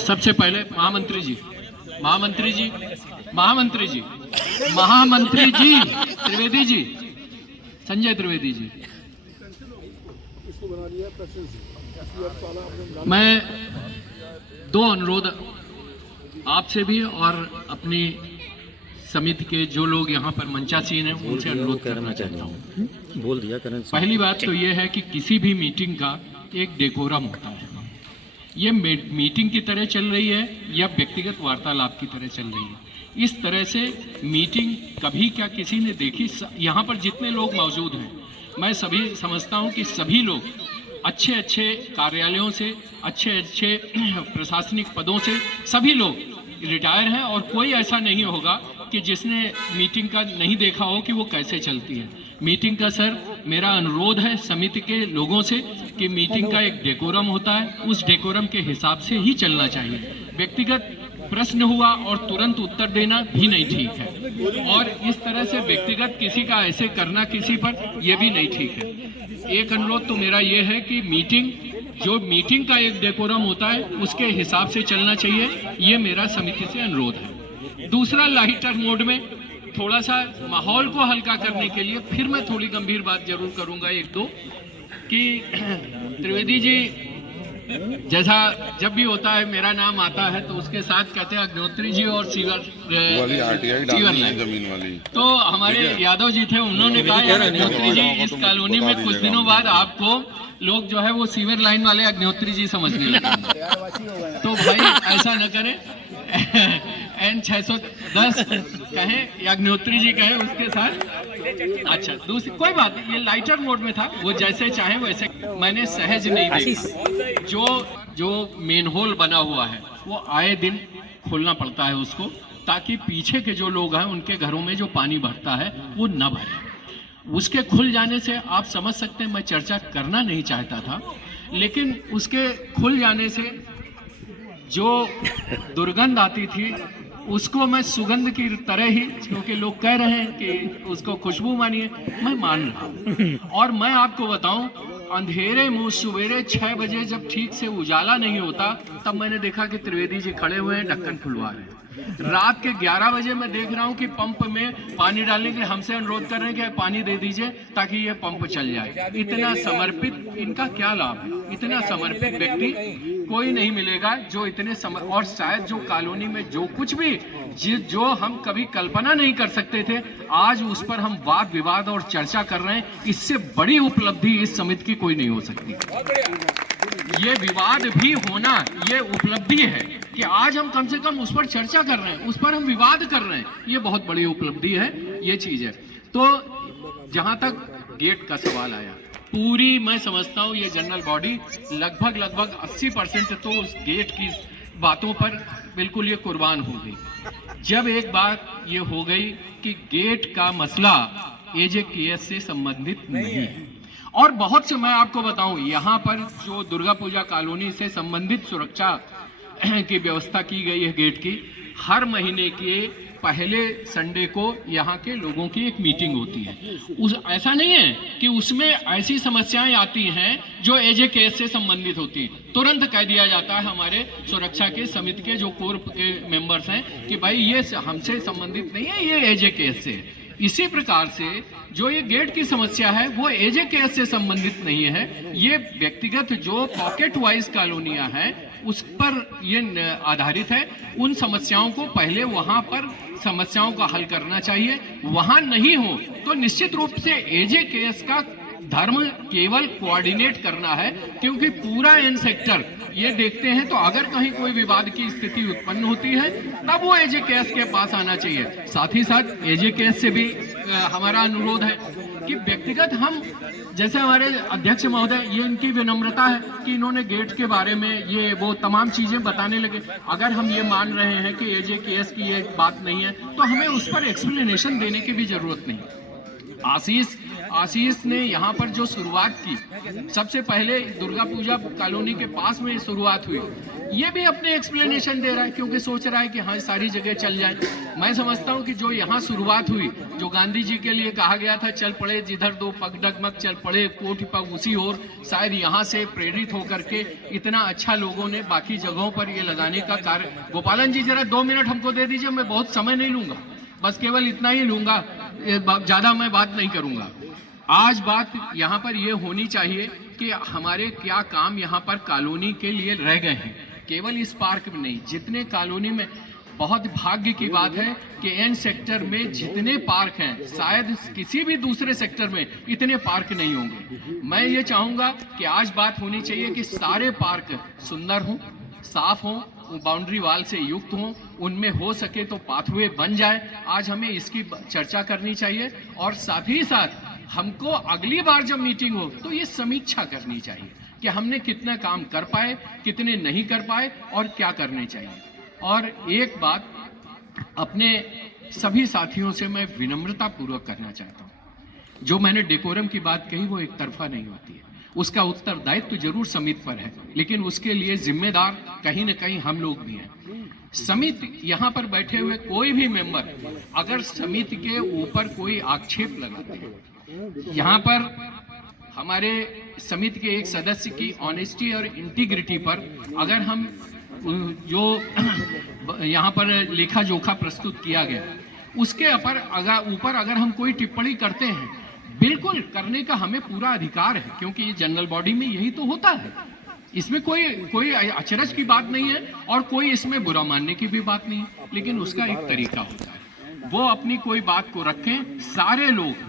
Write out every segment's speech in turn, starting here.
सबसे पहले महामंत्री जी त्रिवेदी जी, संजय त्रिवेदी जी, मैं दो अनुरोध आपसे भी और अपनी समिति के जो लोग यहाँ पर मंचासीन हैं उनसे अनुरोध करना चाहता हूँ। बोल दिया करण। पहली बात तो ये है कि किसी भी मीटिंग का एक डेकोरम होता है। ये मीटिंग की तरह चल रही है या व्यक्तिगत वार्तालाप की तरह चल रही है। इस तरह से मीटिंग कभी क्या किसी ने देखी? यहाँ पर जितने लोग मौजूद हैं, मैं सभी समझता हूँ कि सभी लोग अच्छे अच्छे कार्यालयों से, अच्छे अच्छे प्रशासनिक पदों से सभी लोग रिटायर हैं और कोई ऐसा नहीं होगा कि जिसने मीटिंग का नहीं देखा हो कि वो कैसे चलती है। मीटिंग का सर मेरा अनुरोध है समिति के लोगों से कि मीटिंग का एक डेकोरम होता है, उस डेकोरम के हिसाब से ही चलना चाहिए। व्यक्तिगत प्रश्न हुआ और तुरंत उत्तर देना भी नहीं ठीक है, और इस तरह से व्यक्तिगत किसी का ऐसे करना किसी पर, यह भी नहीं ठीक है। एक अनुरोध तो मेरा ये है कि मीटिंग का एक डेकोरम होता है उसके हिसाब से चलना चाहिए, ये मेरा समिति से अनुरोध है। दूसरा, लाइटर मोड में थोड़ा सा माहौल को हल्का करने के लिए फिर मैं थोड़ी गंभीर बात जरूर करूंगा एक दो, कि त्रिवेदी जी जैसा जब भी होता है मेरा नाम आता है तो उसके साथ कहते हैं अग्निहोत्री जी और सीवर लाइन जमीन वाली। तो हमारे यादव जी थे, उन्होंने कहा यार अग्निहोत्री जी इस कॉलोनी में कुछ दिनों बाद आपको लोग जो है वो सीवर लाइन वाले अग्निहोत्री जी समझने लगे। तो भाई ऐसा न करें, N610 कहें या अग्निहोत्री जी कहें उसके साथ। अच्छा, दूसरी कोई बात नहीं, ये लाइटर मोड में था, वो जैसे चाहे वैसे। मैंने सहज नहीं देखा। जो मेन होल बना हुआ है वो आए दिन खोलना पड़ता है उसको, ताकि पीछे के जो लोग हैं उनके घरों में जो पानी भरता है वो न भरे। उसके खुल जाने से आप समझ सकते हैं, मैं चर्चा करना नहीं चाहता था, लेकिन उसके खुल जाने से जो दुर्गंध आती थी उसको मैं सुगंध की तरह ही, क्योंकि लोग कह रहे हैं कि उसको खुशबू मानिए, मैं मान रहा हूँ। और मैं आपको बताऊं, अंधेरे मुंह सवेरे 6 बजे जब ठीक से उजाला नहीं होता तब मैंने देखा कि त्रिवेदी जी खड़े हुए हैं, ढक्कन खुलवा रहे हैं। रात के 11 बजे मैं देख रहा हूं कि पंप में पानी डालने के लिए हमसे अनुरोध कर रहे हैं कि पानी दे दीजिए ताकि ये पंप चल जाए। इतना समर्पित, इनका क्या लाभ है? इतना समर्पित व्यक्ति कोई नहीं मिलेगा जो इतने और शायद जो कॉलोनी में जो कुछ भी जो हम कभी कल्पना नहीं कर सकते थे, आज उस पर हम वाद विवाद और चर्चा कर रहे हैं। इससे बड़ी उपलब्धि इस समिति की कोई नहीं हो सकती। ये विवाद भी होना ये उपलब्धि है कि आज हम कम से कम उस पर चर्चा कर रहे हैं, उस पर हम विवाद कर रहे हैं, ये बहुत बड़ी उपलब्धि है, ये चीज है। तो जहां तक गेट का सवाल आया, पूरी मैं समझता हूं ये जनरल बॉडी लगभग 80% तो उस गेट की बातों पर बिल्कुल ये कुर्बान हो गई। जब एक बात ये हो गई कि गेट का मसला AJKS से संबंधित नहीं है, और बहुत से मैं आपको बताऊं यहाँ पर जो दुर्गा पूजा कॉलोनी से संबंधित सुरक्षा की व्यवस्था की गई है गेट की, हर महीने के पहले संडे को यहाँ के लोगों की एक मीटिंग होती है। ऐसा नहीं है कि उसमें ऐसी समस्याएं आती हैं जो AJKS से संबंधित होती हैं, तुरंत कह दिया जाता है हमारे सुरक्षा के समिति के जो कोर के मेंबर्स हैं कि भाई ये हमसे संबंधित नहीं है, ये AJKS से है। इसी प्रकार से जो ये गेट की समस्या है वो AJKS से संबंधित नहीं है, ये व्यक्तिगत जो पॉकेट वाइज कॉलोनियां हैं उस पर ये आधारित है। उन समस्याओं को पहले वहां पर समस्याओं का हल करना चाहिए, वहां नहीं हो तो निश्चित रूप से AJKS का धर्म केवल कोऑर्डिनेट करना है, क्योंकि पूरा एन सेक्टर ये देखते हैं। तो अगर कहीं कोई विवाद की स्थिति उत्पन्न होती है तब वो AJKS के पास आना चाहिए। साथ ही साथ AJKS से भी हमारा अनुरोध है कि व्यक्तिगत हम, जैसे हमारे अध्यक्ष महोदय, ये इनकी विनम्रता है कि इन्होंने गेट के बारे में ये वो तमाम चीजें बताने लगे। अगर हम ये मान रहे हैं कि AJKS की ये बात नहीं है तो हमें उस पर एक्सप्लेनेशन देने की भी जरूरत नहीं। आशीष आशीष ने यहाँ पर जो शुरुआत की, सबसे पहले दुर्गा पूजा कॉलोनी के पास में शुरुआत हुई, ये भी अपने एक्सप्लेनेशन दे रहा है क्योंकि सोच रहा है कि हाँ सारी जगह चल जाए। मैं समझता हूँ कि जो यहाँ शुरुआत हुई, जो गांधी जी के लिए कहा गया था चल पड़े जिधर दो पग डगमग चल पड़े कोटि पग उसी ओर, शायद यहाँ से प्रेरित होकर के इतना अच्छा लोगों ने बाकी जगहों पर ये लगाने का कार्य। गोपालन जी जरा 2 मिनट हमको दे दीजिए, मैं बहुत समय नहीं लूंगा, बस केवल इतना ही लूंगा, ज्यादा मैं बात नहीं करूंगा। आज बात यहाँ पर ये होनी चाहिए कि हमारे क्या काम यहाँ पर कॉलोनी के लिए रह गए हैं, केवल इस पार्क में नहीं, जितने कॉलोनी में। बहुत भाग्य की बात है कि एन सेक्टर में जितने पार्क हैं, शायद किसी भी दूसरे सेक्टर में इतने पार्क नहीं होंगे। मैं ये चाहूँगा कि आज बात होनी चाहिए कि सारे पार्क सुंदर हों, साफ हों, बाउंड्री वाल से युक्त हों, उनमें हो सके तो पाथवे बन जाए। आज हमें इसकी चर्चा करनी चाहिए और साथ ही साथ हमको अगली बार जब मीटिंग हो तो ये समीक्षा करनी चाहिए कि हमने कितना काम कर पाए, कितने नहीं कर पाए और क्या करने चाहिए। और एक बात अपने सभी साथियों से मैं विनम्रता पूर्वक करना चाहता हूँ, जो मैंने डेकोरम की बात कही वो एक तरफा नहीं होती है, उसका उत्तरदायित्व जरूर समिति पर है, लेकिन उसके लिए जिम्मेदार कहीं न कहीं हम लोग भी हैं। समिति यहाँ पर बैठे हुए कोई भी मेंबर अगर समिति के ऊपर कोई आक्षेप लगाते हैं, यहाँ पर हमारे समिति के एक सदस्य की ऑनेस्टी और इंटीग्रिटी पर अगर हम जो यहाँ पर लेखा जोखा प्रस्तुत किया गया उसके ऊपर अगर हम कोई टिप्पणी करते हैं, बिल्कुल करने का हमें पूरा अधिकार है, क्योंकि ये जनरल बॉडी में यही तो होता है। इसमें कोई अचरज की बात नहीं है और कोई इसमें बुरा मानने की भी बात नहीं है, लेकिन उसका एक तरीका होता है। वो अपनी कोई बात को रखें, सारे लोग,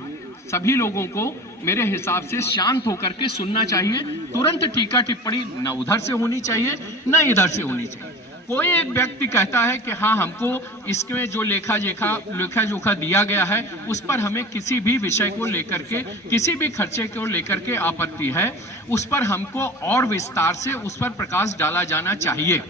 सभी लोगों को मेरे हिसाब से शांत होकर के सुनना चाहिए। तुरंत टीका टिप्पणी न उधर से होनी चाहिए न इधर से होनी चाहिए। कोई एक व्यक्ति कहता है कि हाँ हमको इसमें जो लेखा जोखा दिया गया है उस पर हमें किसी भी विषय को लेकर के, किसी भी खर्चे को लेकर के आपत्ति है, उस पर हमको और विस्तार से उस पर प्रकाश डाला जाना चाहिए।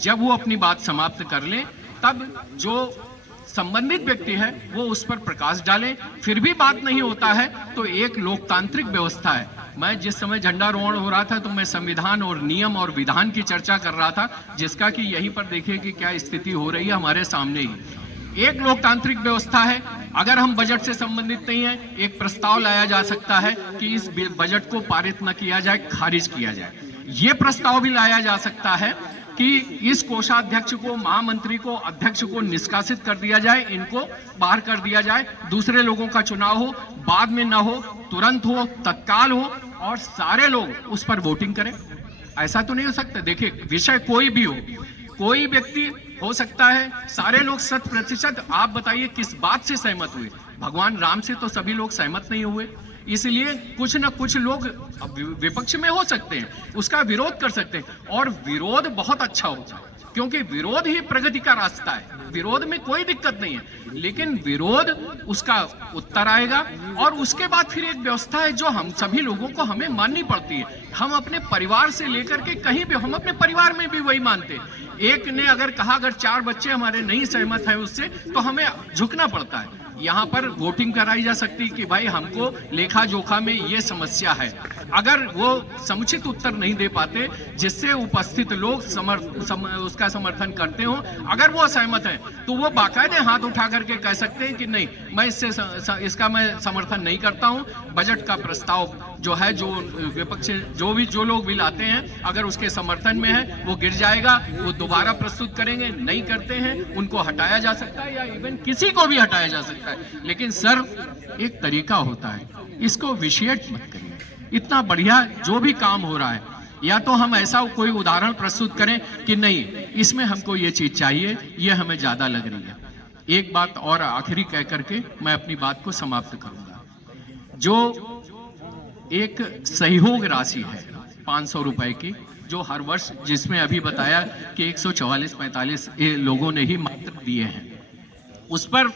जब वो अपनी बात समाप्त कर ले तब जो संबंधित व्यक्ति है वो उस पर प्रकाश डाले। फिर भी बात नहीं होता है तो एक लोकतांत्रिक व्यवस्था है। मैं जिस समय झंडारोहण हो रहा था तो मैं संविधान और नियम और विधान की चर्चा कर रहा था, जिसका कि यहीं पर देखिए कि क्या स्थिति हो रही है हमारे सामने ही। एक लोकतांत्रिक व्यवस्था है, अगर हम बजट से संबंधित नहीं है, एक प्रस्ताव लाया जा सकता है कि इस बजट को पारित न किया जाए, खारिज किया जाए। ये प्रस्ताव भी लाया जा सकता है कि इस कोषाध्यक्ष को, महामंत्री को, अध्यक्ष को निष्कासित कर दिया जाए, इनको बाहर कर दिया जाए, दूसरे लोगों का चुनाव हो, बाद में न हो, तुरंत हो, तत्काल हो और सारे लोग उस पर वोटिंग करें। ऐसा तो नहीं हो सकता। देखिए विषय कोई भी हो, कोई व्यक्ति हो सकता है, सारे लोग 100%। आप बताइए किस बात से सहमत हुए? भगवान राम से तो सभी लोग सहमत नहीं हुए, इसलिए कुछ न कुछ लोग विपक्ष में हो सकते हैं, उसका विरोध कर सकते हैं। और विरोध बहुत अच्छा होता है, क्योंकि विरोध ही प्रगति का रास्ता है। विरोध में कोई दिक्कत नहीं है, लेकिन विरोध उसका उत्तर आएगा और उसके बाद फिर एक व्यवस्था है जो हम सभी लोगों को हमें माननी पड़ती है। हम अपने परिवार से लेकर के कहीं भी, हम अपने परिवार में भी वही मानते हैं। एक ने अगर कहा, अगर 4 बच्चे हमारे नहीं सहमत हैं उससे, तो हमें झुकना पड़ता है। यहाँ पर वोटिंग कराई जा सकती कि भाई हमको लेखा जोखा में ये समस्या है। अगर वो समुचित उत्तर नहीं दे पाते जिससे उपस्थित लोग उसका समर्थन करते हो, अगर वो असहमत हैं तो वो बाकायदे हाथ उठा करके कह सकते हैं कि नहीं, मैं इसका मैं समर्थन नहीं करता हूँ। बजट का प्रस्ताव जो है, जो विपक्ष जो लोग भी लाते हैं, अगर उसके समर्थन में है वो गिर जाएगा, वो दोबारा प्रस्तुत करेंगे। नहीं करते हैं उनको हटाया जा सकता है या इवन किसी को भी हटाया जा सकता है। लेकिन सर एक तरीका होता है, इसको विशेष मत करिए। इतना बढ़िया जो भी काम हो रहा है, या तो हम ऐसा कोई उदाहरण प्रस्तुत करें कि नहीं इसमें हमको ये चीज चाहिए, ये हमें ज्यादा लग रही है। एक बात और आखिरी कह करके मैं अपनी बात को समाप्त करूंगा। जो एक सहयोग राशि है 500 रुपए की, जो हर वर्ष, जिसमें अभी बताया कि 144-45 लोगों ने ही मात्र दिए हैं, उस पर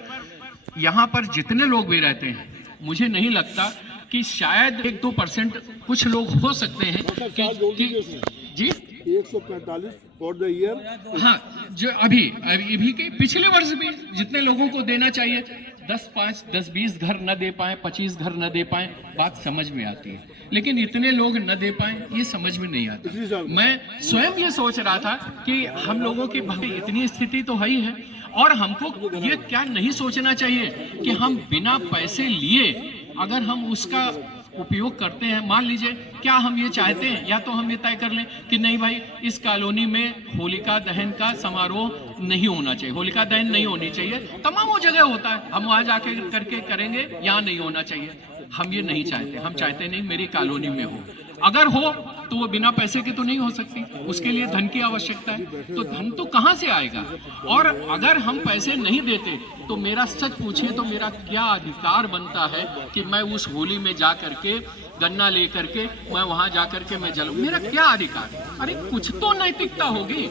यहाँ पर जितने लोग भी रहते हैं, मुझे नहीं लगता कि शायद 1-2% कुछ लोग हो सकते हैं कि जी 145 फॉर द ईयर। हाँ, जो अभी के पिछले वर्ष भी जितने लोगों को देना चाहिए 10-20 घर न दे पाए, 25 घर न दे पाए, बात समझ में आती है, लेकिन इतने लोग न दे पाए ये समझ में नहीं आता। मैं स्वयं ये सोच रहा था कि हम लोगों की इतनी स्थिति तो है ही है, और हमको ये क्या नहीं सोचना चाहिए कि हम बिना पैसे लिए अगर हम उसका उपयोग करते हैं, मान लीजिए क्या हम ये चाहते हैं, या तो हम ये तय कर लें कि नहीं भाई इस कॉलोनी में होलिका दहन का समारोह नहीं होना चाहिए, होलिका दहन नहीं होनी चाहिए, तमाम जगह होता है, हम वहां जाके करके करेंगे, यहाँ नहीं होना चाहिए। हम ये नहीं चाहते, हम चाहते नहीं मेरी कॉलोनी में हो। अगर हो तो वो बिना पैसे के तो नहीं हो सकती, उसके लिए धन की आवश्यकता है, तो धन तो कहाँ से आएगा? और अगर हम पैसे नहीं देते तो मेरा सच पूछिए तो मेरा क्या अधिकार बनता है कि मैं उस होली में जा करके गन्ना ले करके मैं वहां जा करके मैं जलूं? मेरा क्या अधिकार है? अरे कुछ तो नैतिकता होगी।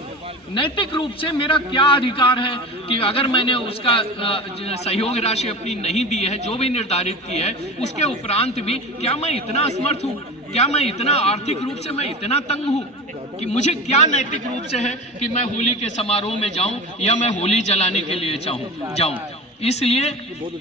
नैतिक रूप से मेरा क्या अधिकार है कि अगर मैंने उसका सहयोग राशि अपनी नहीं दी है, जो भी निर्धारित की है, उसके उपरांत भी क्या मैं इतना असमर्थ हूँ? क्या मैं इतना आर्थिक रूप से मैं इतना तंग हूँ कि मुझे क्या नैतिक रूप से है कि मैं होली के समारोह में जाऊं या मैं होली जलाने के लिए जाऊं? इसलिए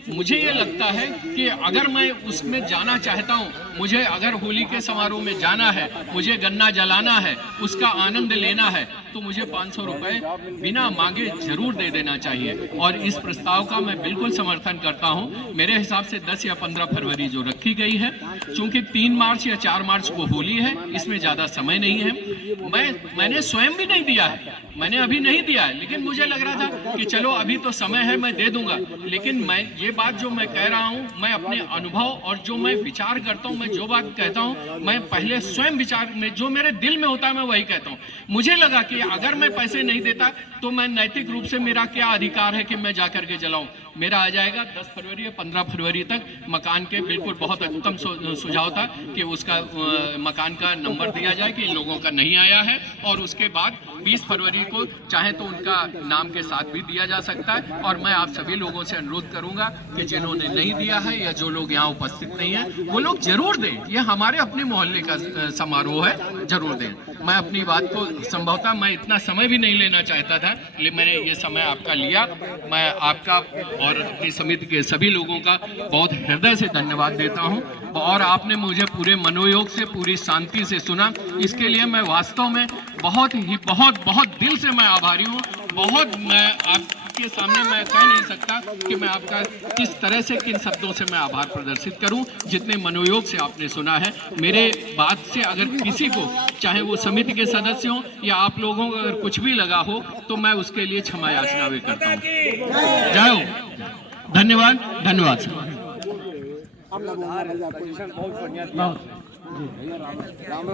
मुझे ये लगता है कि अगर मैं उसमें जाना चाहता हूं, मुझे अगर होली के समारोह में जाना है, मुझे गन्ना जलाना है, उसका आनंद लेना है, तो मुझे 500 रुपए बिना मांगे जरूर दे देना चाहिए। और इस प्रस्ताव का मैं बिल्कुल समर्थन करता हूं। मेरे हिसाब से 10 या 15 फरवरी जो रखी गई है, चूंकि 3 मार्च या 4 मार्च को होली है, इसमें ज्यादा समय नहीं है। मैंने स्वयं भी नहीं दिया है, मैंने अभी नहीं दिया है, लेकिन मुझे लग रहा था कि चलो अभी तो समय है, मैं दे दूंगा। लेकिन मैं ये बात जो मैं कह रहा हूँ, मैं अपने अनुभव और जो मैं विचार करता हूँ, मैं जो बात कहता हूँ, मैं पहले स्वयं विचार में जो मेरे दिल में होता है मैं वही कहता हूँ। मुझे लगा कि अगर मैं पैसे नहीं देता तो मैं नैतिक रूप से मेरा क्या अधिकार है कि मैं जाकर के जलाऊं। मेरा आ जाएगा 10 फरवरी या 15 फरवरी तक मकान के बिल्कुल बहुत उत्तम सुझाव था कि उसका मकान का नंबर दिया जाए कि इन लोगों का नहीं आया है, और उसके बाद 20 फरवरी को चाहे तो उनका नाम के साथ भी दिया जा सकता है। और मैं आप सभी लोगों से अनुरोध करूंगा कि जिन्होंने नहीं दिया है या जो लोग यहाँ उपस्थित नहीं है वो लोग जरूर दें। ये हमारे अपने मोहल्ले का समारोह है, जरूर दें। मैं अपनी बात को संभवतः मैं इतना समय भी नहीं लेना चाहता था, लेकिन मैंने ये समय आपका लिया। मैं आपका और अपनी समिति के सभी लोगों का बहुत हृदय से धन्यवाद देता हूं, और आपने मुझे पूरे मनोयोग से, पूरी शांति से सुना, इसके लिए मैं वास्तव में बहुत दिल से मैं आभारी हूं। मैं आपके सामने मैं कह नहीं सकता कि मैं आपका किस तरह से, किन शब्दों से मैं आभार प्रदर्शित करूं, जितने मनोयोग से आपने सुना है। मेरे बात से अगर किसी को, चाहे वो समिति के सदस्य हों या आप लोगों को अगर कुछ भी लगा हो तो मैं उसके लिए क्षमा याचना भी करता हूँ। जय हो। धन्यवाद सर।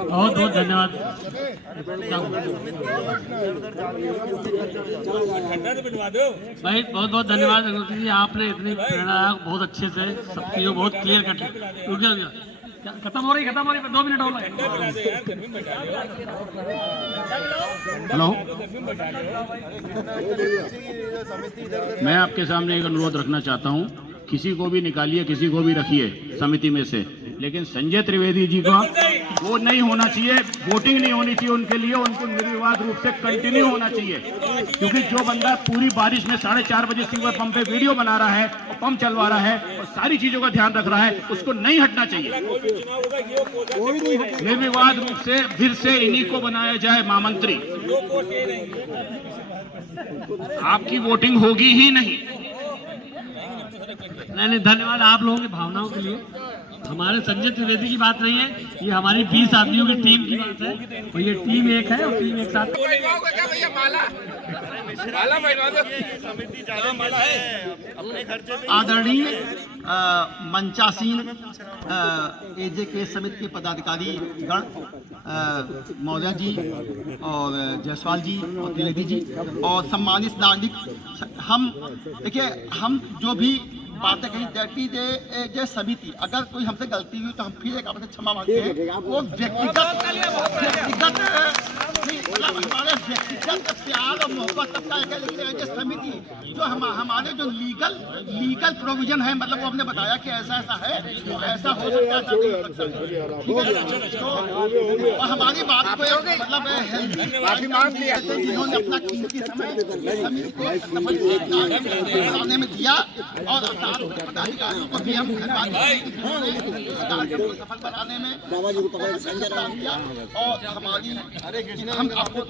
बहुत धन्यवाद भाई, बहुत धन्यवाद अनुति जी, आपने इतनी प्रेरणादायक बहुत अच्छे से सब चीज़ों बहुत क्लियर कट खत्म हो रही 2 मिनट और हेलो, मैं आपके सामने एक अनुरोध रखना चाहता हूं। किसी को भी निकालिए, किसी को भी रखिए समिति में से, लेकिन संजय त्रिवेदी जी का वो नहीं होना चाहिए, वोटिंग नहीं होनी चाहिए उनके लिए, उनको निर्विवाद रूप से कंटिन्यू होना चाहिए। क्योंकि जो बंदा पूरी बारिश में 4:30 बजे सीवर पंप पे वीडियो बना रहा है और पंप चलवा रहा है और सारी चीजों का ध्यान रख रहा है, उसको नहीं हटना चाहिए। निर्विवाद रूप से फिर से इन्हीं को बनाया जाए महामंत्री। आपकी वोटिंग होगी ही नहीं। नहीं, धन्यवाद आप लोगों की भावनाओं के लिए। हमारे संजय त्रिवेदी की बात नहीं है, ये हमारी 20 आदमियों की टीम की बात है, और ये टीम एक है और टीम एक साथ। आदरणीय मंचासीन एजे के समिति के पदाधिकारी गण, मौर्य जी और जायसवाल जी और त्रिवेदी जी और सम्मानित नागरिक, हम देखिए, हम जो भी बातें कही जाती है समिति, अगर कोई हमसे गलती हुई तो हम फिर एक आपसे क्षमा मांगते हैं। वो व्यक्तिगत मतलब हमारे व्यक्तिगत प्यार और मोहब्बत तक का है, लेकिन एज ए समिति जो हमारे जो लीगल प्रोविजन है, मतलब वो हमने बताया कि ऐसा ऐसा है, तो ऐसा हो सकता है, ठीक है। तो हमारी बात को मतलब जिन्होंने अपना कीमती समय समिति को सफल बनाने में दिया और पदाधिकारियों को भी हम धन्यवाद सफल बनाने में दिया। और हमारी हम आपको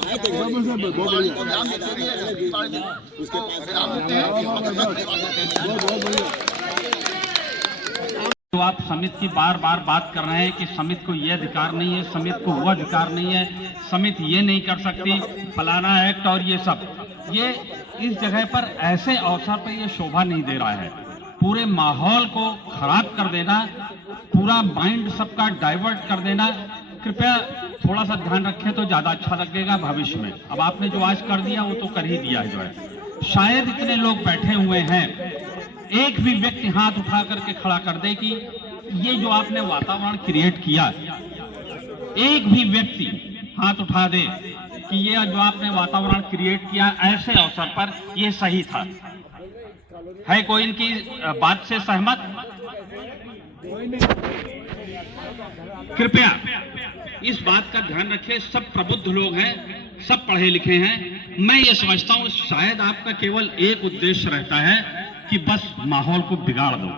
तो आप समिति की बार बार बात कर रहे हैं कि समिति को ये अधिकार नहीं है, समिति को वो अधिकार नहीं है, समिति ये नहीं कर सकती, फलाना एक्ट और ये सब, ये इस जगह पर ऐसे अवसर पर ये शोभा नहीं दे रहा है। पूरे माहौल को खराब कर देना, पूरा माइंड सबका डाइवर्ट कर देना, कृपया थोड़ा सा ध्यान रखें तो ज्यादा अच्छा लगेगा भविष्य में। अब आपने जो आज कर दिया वो तो कर ही दिया है जो है। शायद इतने लोग बैठे हुए हैं, एक भी व्यक्ति हाथ उठा करके खड़ा कर दे कि ये जो आपने वातावरण क्रिएट किया, एक भी व्यक्ति हाथ उठा दे कि ये जो आपने वातावरण क्रिएट किया ऐसे अवसर पर ये सही था। है कोई इनकी बात से सहमत? कृपया इस बात का ध्यान रखें, सब प्रबुद्ध लोग हैं, सब पढ़े लिखे हैं। मैं ये समझता हूं शायद आपका केवल एक उद्देश्य रहता है कि बस माहौल को बिगाड़ दो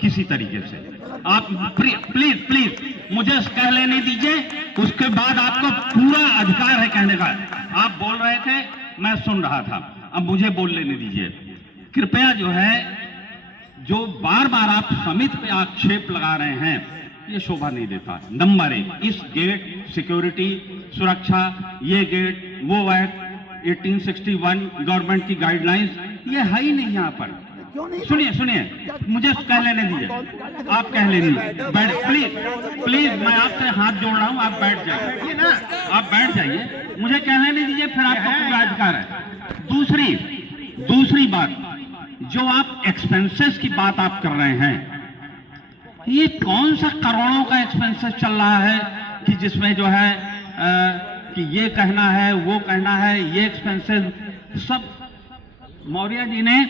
किसी तरीके से। आप प्लीज मुझे कह लेने दीजिए, उसके बाद आपको पूरा अधिकार है कहने का। आप बोल रहे थे, मैं सुन रहा था, अब मुझे बोल लेने दीजिए। कृपया जो है, जो बार बार आप समिति पे आक्षेप लगा रहे हैं, ये शोभा नहीं देता। नंबर 1, इस गेट सिक्योरिटी सुरक्षा, ये गेट वो एक्ट 1861 गवर्नमेंट की गाइडलाइंस, ये है ही नहीं यहाँ पर। सुनिए मुझे कह लेने दीजिए, आप कह लेने प्लीज मैं आपसे हाथ जोड़ रहा हूँ, आप बैठ जाइए ना, आप बैठ जाइए, मुझे कह लेने दीजिए, फिर आपका पूरा अधिकार है। दूसरी बात, जो आप एक्सपेंसेस की बात आप कर रहे हैं, ये कौन सा करोड़ों का एक्सपेंसेस चल रहा है कि जिसमें जो है कि ये कहना है वो कहना है, ये एक्सपेंसेस सब। मौर्य जी ने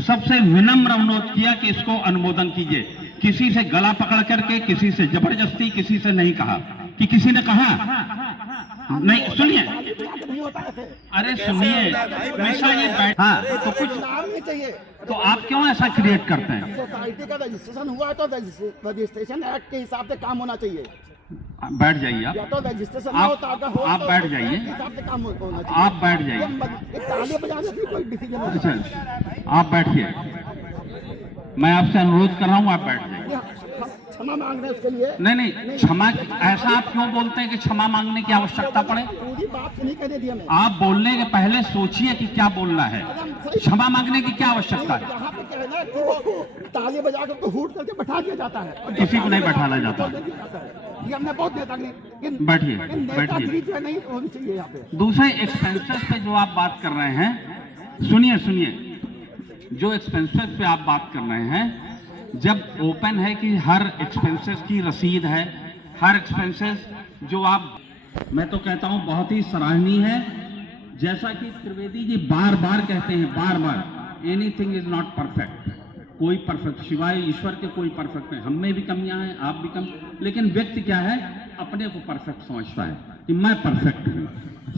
सबसे विनम्र अनुरोध किया कि इसको अनुमोदन कीजिए। किसी से गला पकड़ करके, किसी से जबरदस्ती, किसी से नहीं कहा कि किसी ने कहा नहीं। सुनिए, अरे सुनिए, हमेशा ये हाँ तो कुछ तो आप क्यों ऐसा क्रिएट करते हैं? सोसाइटी का रजिस्ट्रेशन हुआ है तो रजिस्ट्रेशन एक्ट के हिसाब से काम होना चाहिए। बैठ जाइए आप, तो रजिस्ट्रेशन आप बैठ जाइए, आप बैठ जाइए, अच्छा आप बैठिए, मैं आपसे अनुरोध कर रहा हूँ, आप बैठ जाइए। क्षमा मांगने उसके लिए नहीं क्षमा, ऐसा आप क्यों बोलते हैं कि क्षमा मांगने की आवश्यकता पड़े? पूरी बात नहीं कहने दी हमें। आप बोलने के पहले सोचिए कि क्या बोलना है। क्षमा मांगने की क्या आवश्यकता है? यहाँ पे कहना है कि वो ताली बजा कर तो हूट करके बैठा दिया जाता है, किसी को नहीं बैठाना जाता। ये हमने बहुत नेता बैठिए। नहीं होनी चाहिए यहाँ पे। दूसरे एक्सपेंसेस पे जो आप बात कर रहे हैं, सुनिए, जो एक्सपेंसेस पे आप बात कर रहे हैं, जब ओपन है कि हर एक्सपेंसेस की रसीद है, हर एक्सपेंसेस जो आप, मैं तो कहता हूं बहुत ही सराहनीय है। जैसा कि त्रिवेदी जी बार बार कहते हैं, बार बार, एनीथिंग इज नॉट परफेक्ट, कोई परफेक्ट सिवाय ईश्वर के कोई परफेक्ट नहीं। हम में भी कमियां हैं, आप भी कम, लेकिन व्यक्ति क्या है, अपने को परफेक्ट समझता है कि मैं परफेक्ट हूँ।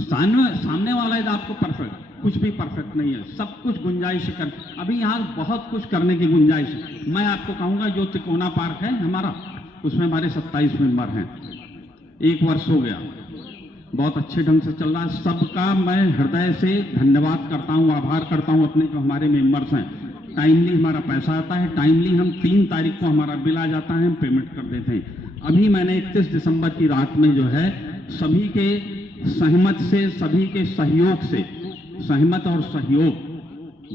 सामने वाला है आपको परफेक्ट, कुछ भी परफेक्ट नहीं है, सब कुछ गुंजाइश कर। अभी यहाँ बहुत कुछ करने की गुंजाइश है। मैं आपको कहूँगा, जो तिकोना पार्क है हमारा, उसमें हमारे 27 मेंबर हैं, 1 वर्ष हो गया, बहुत अच्छे ढंग से चल रहा है। सबका मैं हृदय से धन्यवाद करता हूँ, आभार करता हूँ अपने जो हमारे मेंबर्स हैं। टाइमली हमारा पैसा आता है, टाइमली हम 3 तारीख को हमारा बिल आ जाता है, हम पेमेंट कर देते हैं। अभी मैंने 31 दिसंबर की रात में जो है सभी के सहमत से, सभी के सहयोग से, सहमत और सहयोग,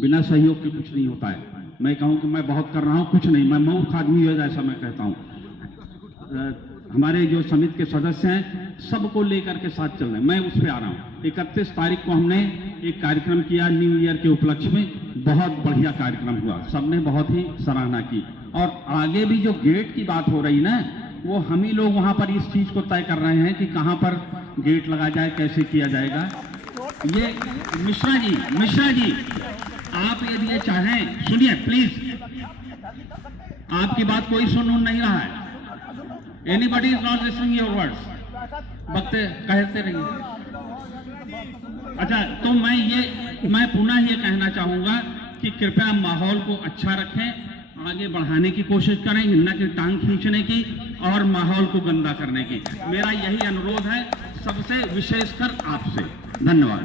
बिना सहयोग के कुछ नहीं होता है। मैं कहूँ कि मैं बहुत कर रहा हूँ, कुछ नहीं, मैं मूर्ख आदमी है ऐसा मैं कहता हूँ। हमारे जो समिति के सदस्य हैं, सबको लेकर के साथ चल रहे हैं। मैं उस पर आ रहा हूँ। 31 तारीख को हमने एक कार्यक्रम किया न्यू ईयर के उपलक्ष्य में, बहुत बढ़िया कार्यक्रम हुआ, सबने बहुत ही सराहना की। और आगे भी जो गेट की बात हो रही ना, वो हम ही लोग वहाँ पर इस चीज को तय कर रहे हैं कि कहाँ पर गेट लगा जाए, कैसे किया जाएगा। ये मिश्रा जी आप यदि ये चाहें, सुनिए प्लीज, आपकी बात कोई सुन नहीं रहा है। Anybody is not listening your words, बकते कहते रहिए। अच्छा, तो मैं पुनः ये कहना चाहूंगा कि कृपया माहौल को अच्छा रखें, आगे बढ़ाने की कोशिश करें, न कि टांग खींचने की और माहौल को गंदा करने की। मेरा यही अनुरोध है सबसे, विशेषकर आपसे। धन्यवाद।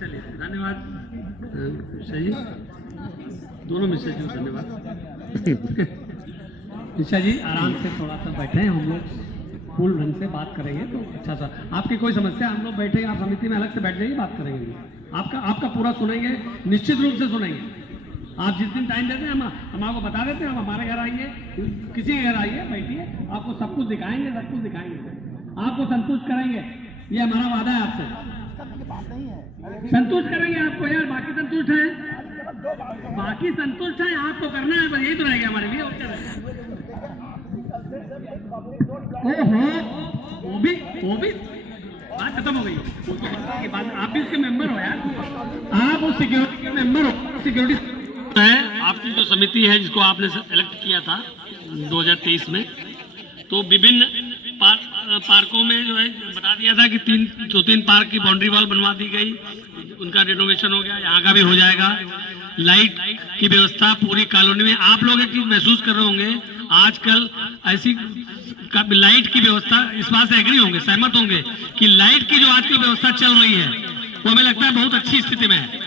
चलिए, धन्यवाद सही, दोनों मिश्रा जी धन्यवाद। मिश्रा जी आराम से थोड़ा सा बैठे, हम लोग फूल ढंग से बात करेंगे तो अच्छा सा। आपकी कोई समस्या, हम लोग बैठेंगे, आप समिति में अलग से बैठ जाइए, बात करेंगे। आपका पूरा सुनेंगे, निश्चित रूप से सुनेंगे। आप जिस दिन टाइम देते हैं हम आपको बता देते हैं। आप हमारे घर आइए, किसी के घर आइए, बैठिए, आपको सब कुछ दिखाएंगे, सब कुछ दिखाएंगे, आपको संतुष्ट करेंगे। ये हमारा वादा है आपसे, संतुष्ट करेंगे आपको यार। बाकी संतुष्ट है, बाकी संतुष्ट है, आपको करना है, बस यही तो रहेगा हमारे लिए। और क्या रहेगा? ओहो, वो भी बात खत्म हो गई। आप भी उसके मेंबर हो यार, आप उस सिक्योरिटी के मेंबर हो। सिक्योरिटी है आपकी जो समिति है जिसको आपने इलेक्ट किया था 2023 में, तो विभिन्न पार्कों में जो है बता दिया था कि 3 पार्क की बाउंड्री वॉल बनवा दी गई, उनका रिनोवेशन हो गया, यहाँ का भी हो जाएगा। लाइट की व्यवस्था पूरी कॉलोनी में, आप लोग एक चीज महसूस कर रहे होंगे, आजकल ऐसी लाइट की व्यवस्था, इस बात से एग्री होंगे, सहमत होंगे कि लाइट की जो आजकल व्यवस्था चल रही है वो हमें लगता है बहुत अच्छी स्थिति में है।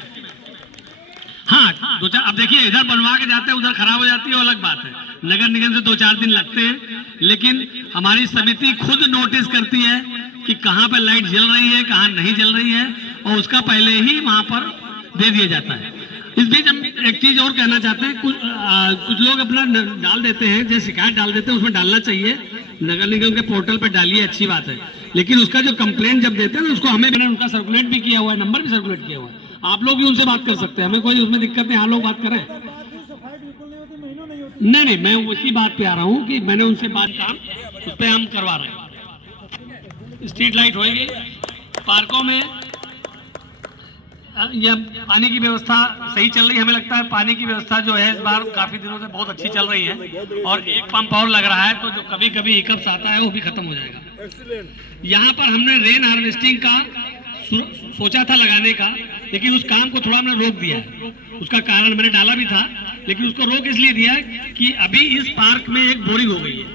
हाँ, 2-4 अब देखिए, इधर बनवा के जाते हैं, उधर खराब हो जाती है, वो अलग बात है। नगर निगम से 2-4 दिन लगते हैं, लेकिन हमारी समिति खुद नोटिस करती है कि कहाँ पर लाइट जल रही है, कहाँ नहीं जल रही है, और उसका पहले ही वहां पर दे दिया जाता है। इस बीच हम एक चीज और कहना चाहते हैं, कुछ लोग अपना डाल देते हैं, जो शिकायत डाल देते हैं, उसमें डालना चाहिए, नगर निगम के पोर्टल पर डालिए, अच्छी बात है। लेकिन उसका जो कंप्लेंट जब देते हैं ना, उसको हमें, मैंने उनका सर्कुलेट भी किया हुआ है, नंबर भी सर्कुलेट किया हुआ है, आप लोग भी उनसे बात कर सकते हैं, हमें कोई उसमें दिक्कत नहीं, आप लोग बात करें। नहीं, मैं उसी बात पे आ रहा हूँ कि मैंने उनसे बात, काम उस पर हम करवा रहे हैं। स्ट्रीट लाइट होगी पार्कों में, या पानी की व्यवस्था सही चल रही है। हमें लगता है पानी की व्यवस्था जो है इस बार काफी दिनों से बहुत अच्छी चल रही है, और एक पंप और लग रहा है, तो जो कभी कभी हिकअप्स आता है वो भी खत्म हो जाएगा। यहाँ पर हमने रेन हार्वेस्टिंग का सोचा था लगाने का, लेकिन उस काम को थोड़ा हमने रोक दिया है। उसका कारण मैंने डाला भी था, लेकिन उसको रोक इसलिए दिया कि अभी इस पार्क में एक बोरिंग हो गई है,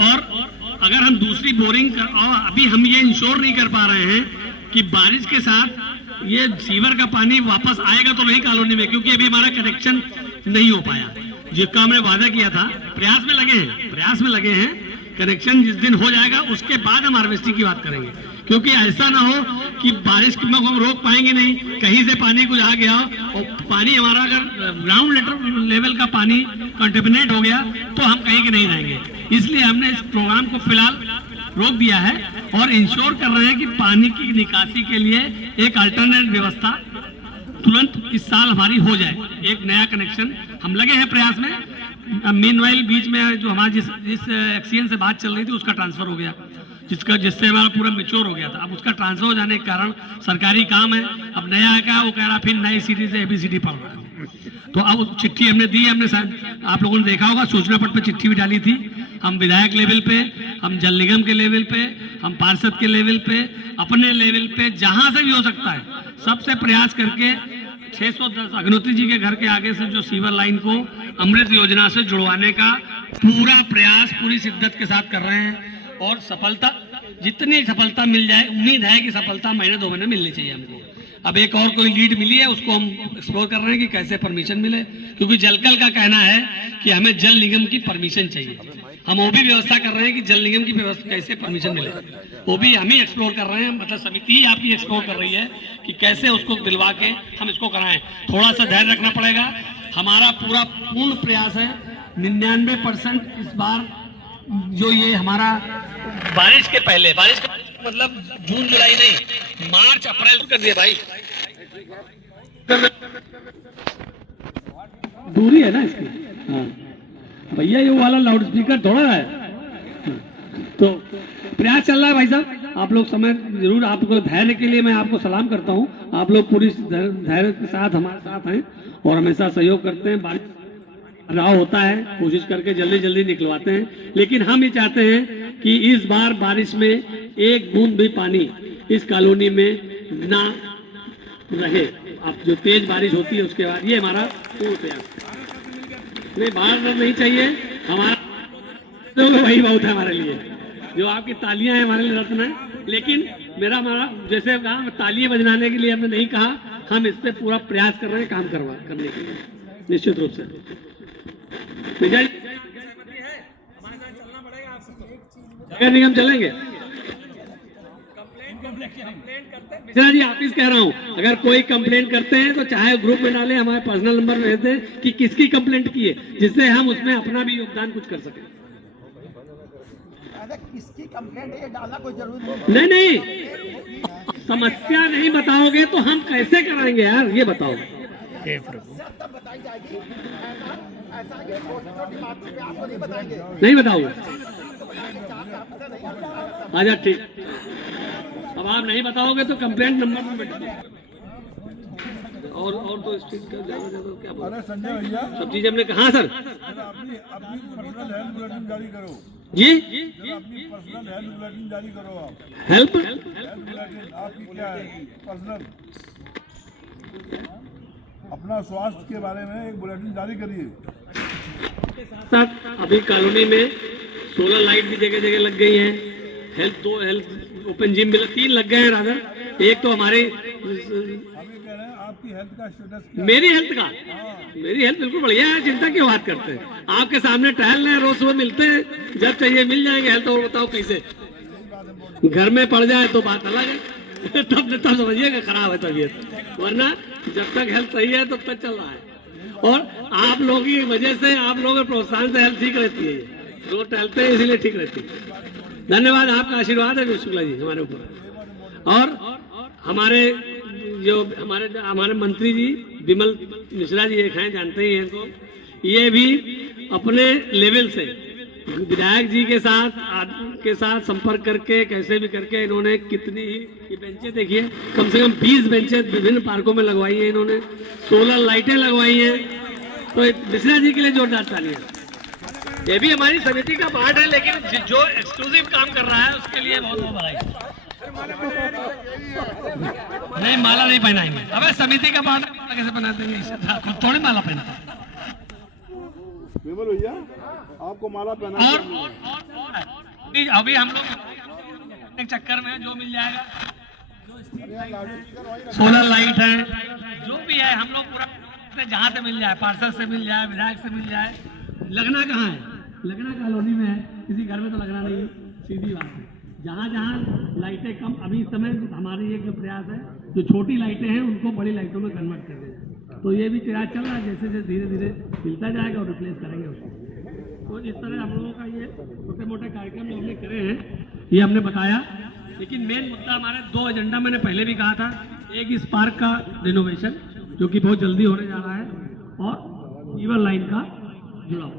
और अगर हम दूसरी बोरिंग और अभी हम ये इंश्योर नहीं कर पा रहे हैं कि बारिश के साथ ये सीवर का पानी वापस आएगा तो नहीं कॉलोनी में, क्योंकि अभी हमारा कनेक्शन नहीं हो पाया, जिसका हमने वादा किया था। प्रयास में लगे हैं, कनेक्शन जिस दिन हो जाएगा उसके बाद हम हार्वेस्टिंग की बात करेंगे, क्योंकि ऐसा ना हो कि बारिश में हम रोक पाएंगे नहीं, कहीं से पानी कुछ आ गया और पानी हमारा अगर ग्राउंड लेवल का पानी कंटेमिनेट हो गया तो हम कहीं के नहीं जाएंगे। इसलिए हमने इस प्रोग्राम को फिलहाल रोक दिया है और इंश्योर कर रहे हैं कि पानी की निकासी के लिए एक अल्टरनेट व्यवस्था तुरंत इस साल हमारी हो जाए। एक नया कनेक्शन हम लगे हैं प्रयास में। मीनवाइल बीच में जो हमारा जिस एक्सीएन से बात चल रही थी उसका ट्रांसफर हो गया, जिससे हमारा पूरा मैच्योर हो गया था। अब उसका ट्रांसफर हो जाने के कारण सरकारी काम है, अब नया है क्या, वो कह रहा फिर नई सिटी से ABCD पढ़ रहा है। तो अब चिट्ठी हमने दी, हमने आप लोगों ने देखा होगा, सूचना पट पे चिट्ठी भी डाली थी। हम विधायक लेवल पे, हम जल निगम के लेवल पे, हम पार्षद के लेवल पे, अपने लेवल पे, जहां से भी हो सकता है सबसे प्रयास करके 610 अग्निहोत्री जी के घर के आगे से जो सीवर लाइन को अमृत योजना से जुड़वाने का पूरा प्रयास पूरी शिद्दत के साथ कर रहे हैं। और सफलता, जितनी सफलता मिल जाए, उम्मीद है कि सफलता महीने 2 महीने मिलनी चाहिए हमको। अब एक और कोई लीड मिली है, उसको हम एक्सप्लोर कर रहे हैं कि कैसे परमिशन मिले, क्योंकि जलकल का कहना है कि हमें जल निगम की परमिशन चाहिए। हम वो भी व्यवस्था कर रहे हैं कि जल निगम की व्यवस्था कैसे परमिशन मिले, वो भी हम ही एक्सप्लोर कर रहे हैं। मतलब समिति ही आपकी एक्सप्लोर कर रही है कि कैसे उसको दिलवा के हम इसको कराएं। थोड़ा सा धैर्य रखना पड़ेगा, हमारा पूरा पूर्ण प्रयास है। 99% इस बार जो ये हमारा बारिश के पहले, बारिश का मतलब जून जुलाई नहीं, मार्च अप्रैल कर दिया भाई, दूरी है ना इसकी। हाँ भैया, ये वाला लाउड स्पीकर थोड़ा है, तो प्रयास चल रहा है भाई साहब, आप लोग समय जरूर, आपको धैर्य के लिए मैं आपको सलाम करता हूँ। आप लोग पूरी धैर्य के साथ हमारे साथ हैं और हमेशा सहयोग करते हैं। बारिश राव होता है, कोशिश करके जल्दी जल्दी निकलवाते हैं, लेकिन हम ये चाहते हैं कि इस बार बारिश में एक बूंद भी पानी इस कॉलोनी में ना रहे। अब जो तेज बारिश होती है उसके बाद ये हमारा पूर्ण प्रयास। नहीं, बाहर नहीं चाहिए, हमारा तो वही बहुत है हमारे लिए। जो आपकी तालियां हैं हमारे लिए रत्न है, लेकिन हमारा जैसे कहा, तालियां बजनाने के लिए हमने नहीं कहा, हम इस पे पूरा प्रयास कर रहे हैं काम करने के लिए निश्चित रूप से। नगर निगम चलेंगे। मिश्रा जी ऑफिस कह रहा हूँ, अगर कोई कंप्लेंट करते हैं तो चाहे ग्रुप में डालें, हमारे पर्सनल नंबर भेज दें कि किसकी कंप्लेंट की है, जिससे हम उसमें अपना भी योगदान कुछ कर सकें। किसकी कंप्लेंट है डालना कोई जरूरी नहीं नहीं, समस्या नहीं बताओगे तो हम कैसे कराएंगे यार, ये बताओ। बताई जाएगी, ऐसा छोटी बात पे आपको नहीं बताएंगे। नहीं बताओगे? अच्छा ठीक, अब आप नहीं बताओगे तो कंप्लेंट नंबर में बैठा और तो स्ट्रिक्ट कर ज्यादा क्या बोल। अरे संजय भैया, सब चीजें हमने कहा सर। अपनी पर्सनल हेल्थ बुलेटिन जारी करो जी, अपनी पर्सनल हेल्थ बुलेटिन जारी करो। आप हेल्प बुलेटिन आपकी क्या है पर्सनल, अपना स्वास्थ्य के बारे में एक बुलेटिन जारी करिए। सर अभी कॉलोनी में सोलर लाइट भी जगह जगह लग गई है, हेल्थ ओपन जिम भी 3 लग गए हैं राधर। एक तो हमारे आपकी हेल्थ का स्टेटस, मेरी हेल्थ का, मेरी हेल्थ बिल्कुल बढ़िया है, चिंता क्यों बात करते हैं। आपके सामने टहल रहे हैं, रोज सुबह मिलते हैं, जब चाहिए मिल जाएंगे। हेल्थ और बताओ कैसे, घर में पड़ जाए तो बात अलग है, तब समझिएगा खराब है तबीयत, वरना जब तक हेल्थ सही है तब तक चल रहा है। और आप लोगों की वजह से, आप लोगों के प्रोत्साहन से हेल्थ ठीक रहती है, रोज टहलते हैं इसीलिए ठीक रहती है। धन्यवाद, आपका आशीर्वाद है शुक्ला जी हमारे ऊपर। और हमारे जो हमारे मंत्री जी विमल मिश्रा जी एक हैं, जानते ही हैं इनको, ये भी अपने लेवल से विधायक जी के साथ संपर्क करके कैसे भी करके इन्होंने कितनी ही ये बेंचें देखिए, कम से कम 20 बेंचें विभिन्न पार्कों में लगवाई हैं इन्होंने, सोलर लाइटें लगवाई हैं। तो मिश्रा जी के लिए जोरदार तालियां। ये भी हमारी समिति का पार्ट है, लेकिन जो एक्सक्लूसिव काम कर रहा है उसके लिए बहुत बहुत बधाई। नहीं, माला नहीं पहनाएंगे। अबे समिति का पार्ट कैसे पहना देंगे, खुद थोड़ी माला पहनता। विमल भैया, आपको माला पहना और अभी हम लोग एक चक्कर में जो मिल जाएगा, सोलर लाइट है, जो भी है, हम लोग पूरा जहाँ से मिल जाए, पार्षद से मिल जाए, विधायक से मिल जाए। लगना कहाँ है, लगना कॉलोनी में है, किसी घर में तो लगना नहीं, सीधी बात है। जहाँ जहाँ लाइटें कम, अभी इस समय हमारी एक प्रयास है, जो छोटी लाइटें हैं उनको बड़ी लाइटों में कन्वर्ट कर देना। तो ये भी प्रयास चल रहा है, जैसे जैसे धीरे धीरे मिलता जाएगा और रिप्लेस करेंगे उसको। तो इस तरह हम लोगों का ये छोटे मोटे कार्यक्रम जो हमने करे हैं, ये हमने बताया। लेकिन मेन मुद्दा हमारे 2 एजेंडा मैंने पहले भी कहा था, एक इस पार्क का रिनोवेशन जो कि बहुत जल्दी होने जा रहा है, और सीवर लाइन का जुड़ाव।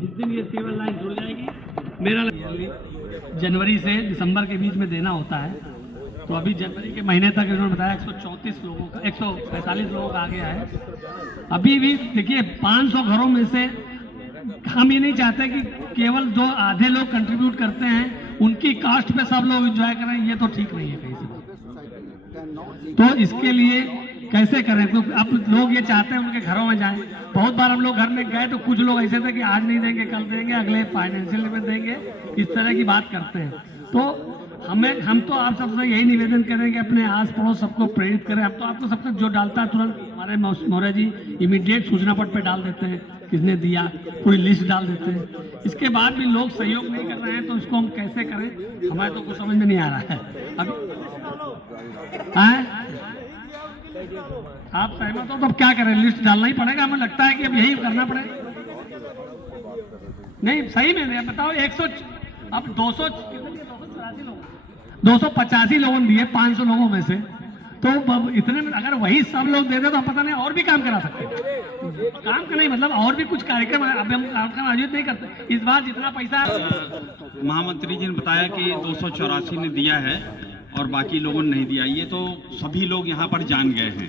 जिस दिन ये सीवर लाइन जुड़ जाएगी, मेरा जनवरी से दिसंबर के बीच में देना होता है, तो अभी जनवरी के महीने तक इन्होंने बताया 134 लोगों का, 145 लोगों का आ गया है। अभी भी देखिए 500 घरों में से हम ये नहीं चाहते कि केवल 2 आधे लोग कंट्रीब्यूट करते हैं, उनकी कास्ट पे सब लोग एंजॉय करें, ये तो ठीक नहीं है कहीं से। तो इसके लिए कैसे करें, तो आप लोग ये चाहते हैं उनके घरों में जाएं। बहुत बार हम लोग घर में गए तो कुछ लोग ऐसे थे कि आज नहीं देंगे, कल देंगे, अगले फाइनेंशियल में देंगे, इस तरह की बात करते हैं। तो हम तो आप सबसे यही निवेदन करें कि अपने आस पड़ोस सबको प्रेरित करें। हम तो आपको सबसे जो डालता है तुरंत हमारे मौर्य जी इमीडिएट सूचना पट पे डाल देते हैं, किसने दिया, पूरी लिस्ट डाल देते हैं। इसके बाद भी लोग सहयोग नहीं कर रहे हैं, तो इसको हम कैसे करें, हमें तो कुछ समझ में नहीं आ रहा है। अब आप सहमत हो तो अब क्या करें, लिस्ट डालना ही पड़ेगा, हमें लगता है कि अब यही करना पड़ेगा। नहीं सही में बताओ, 100 अब 285 लोगों ने दिए 500 लोगों में से, तो इतने में अगर वही सब लोग दे दे तो हम पता नहीं और भी काम करा सकते हैं। काम का नहीं मतलब और भी कुछ कार्यक्रम अभी हम कार्यक्रम आयोजित नहीं करते। इस बार जितना पैसा महामंत्री जी ने बताया कि 284 ने दिया है और बाकी लोगों ने नहीं दिया, ये तो सभी लोग यहाँ पर जान गए हैं,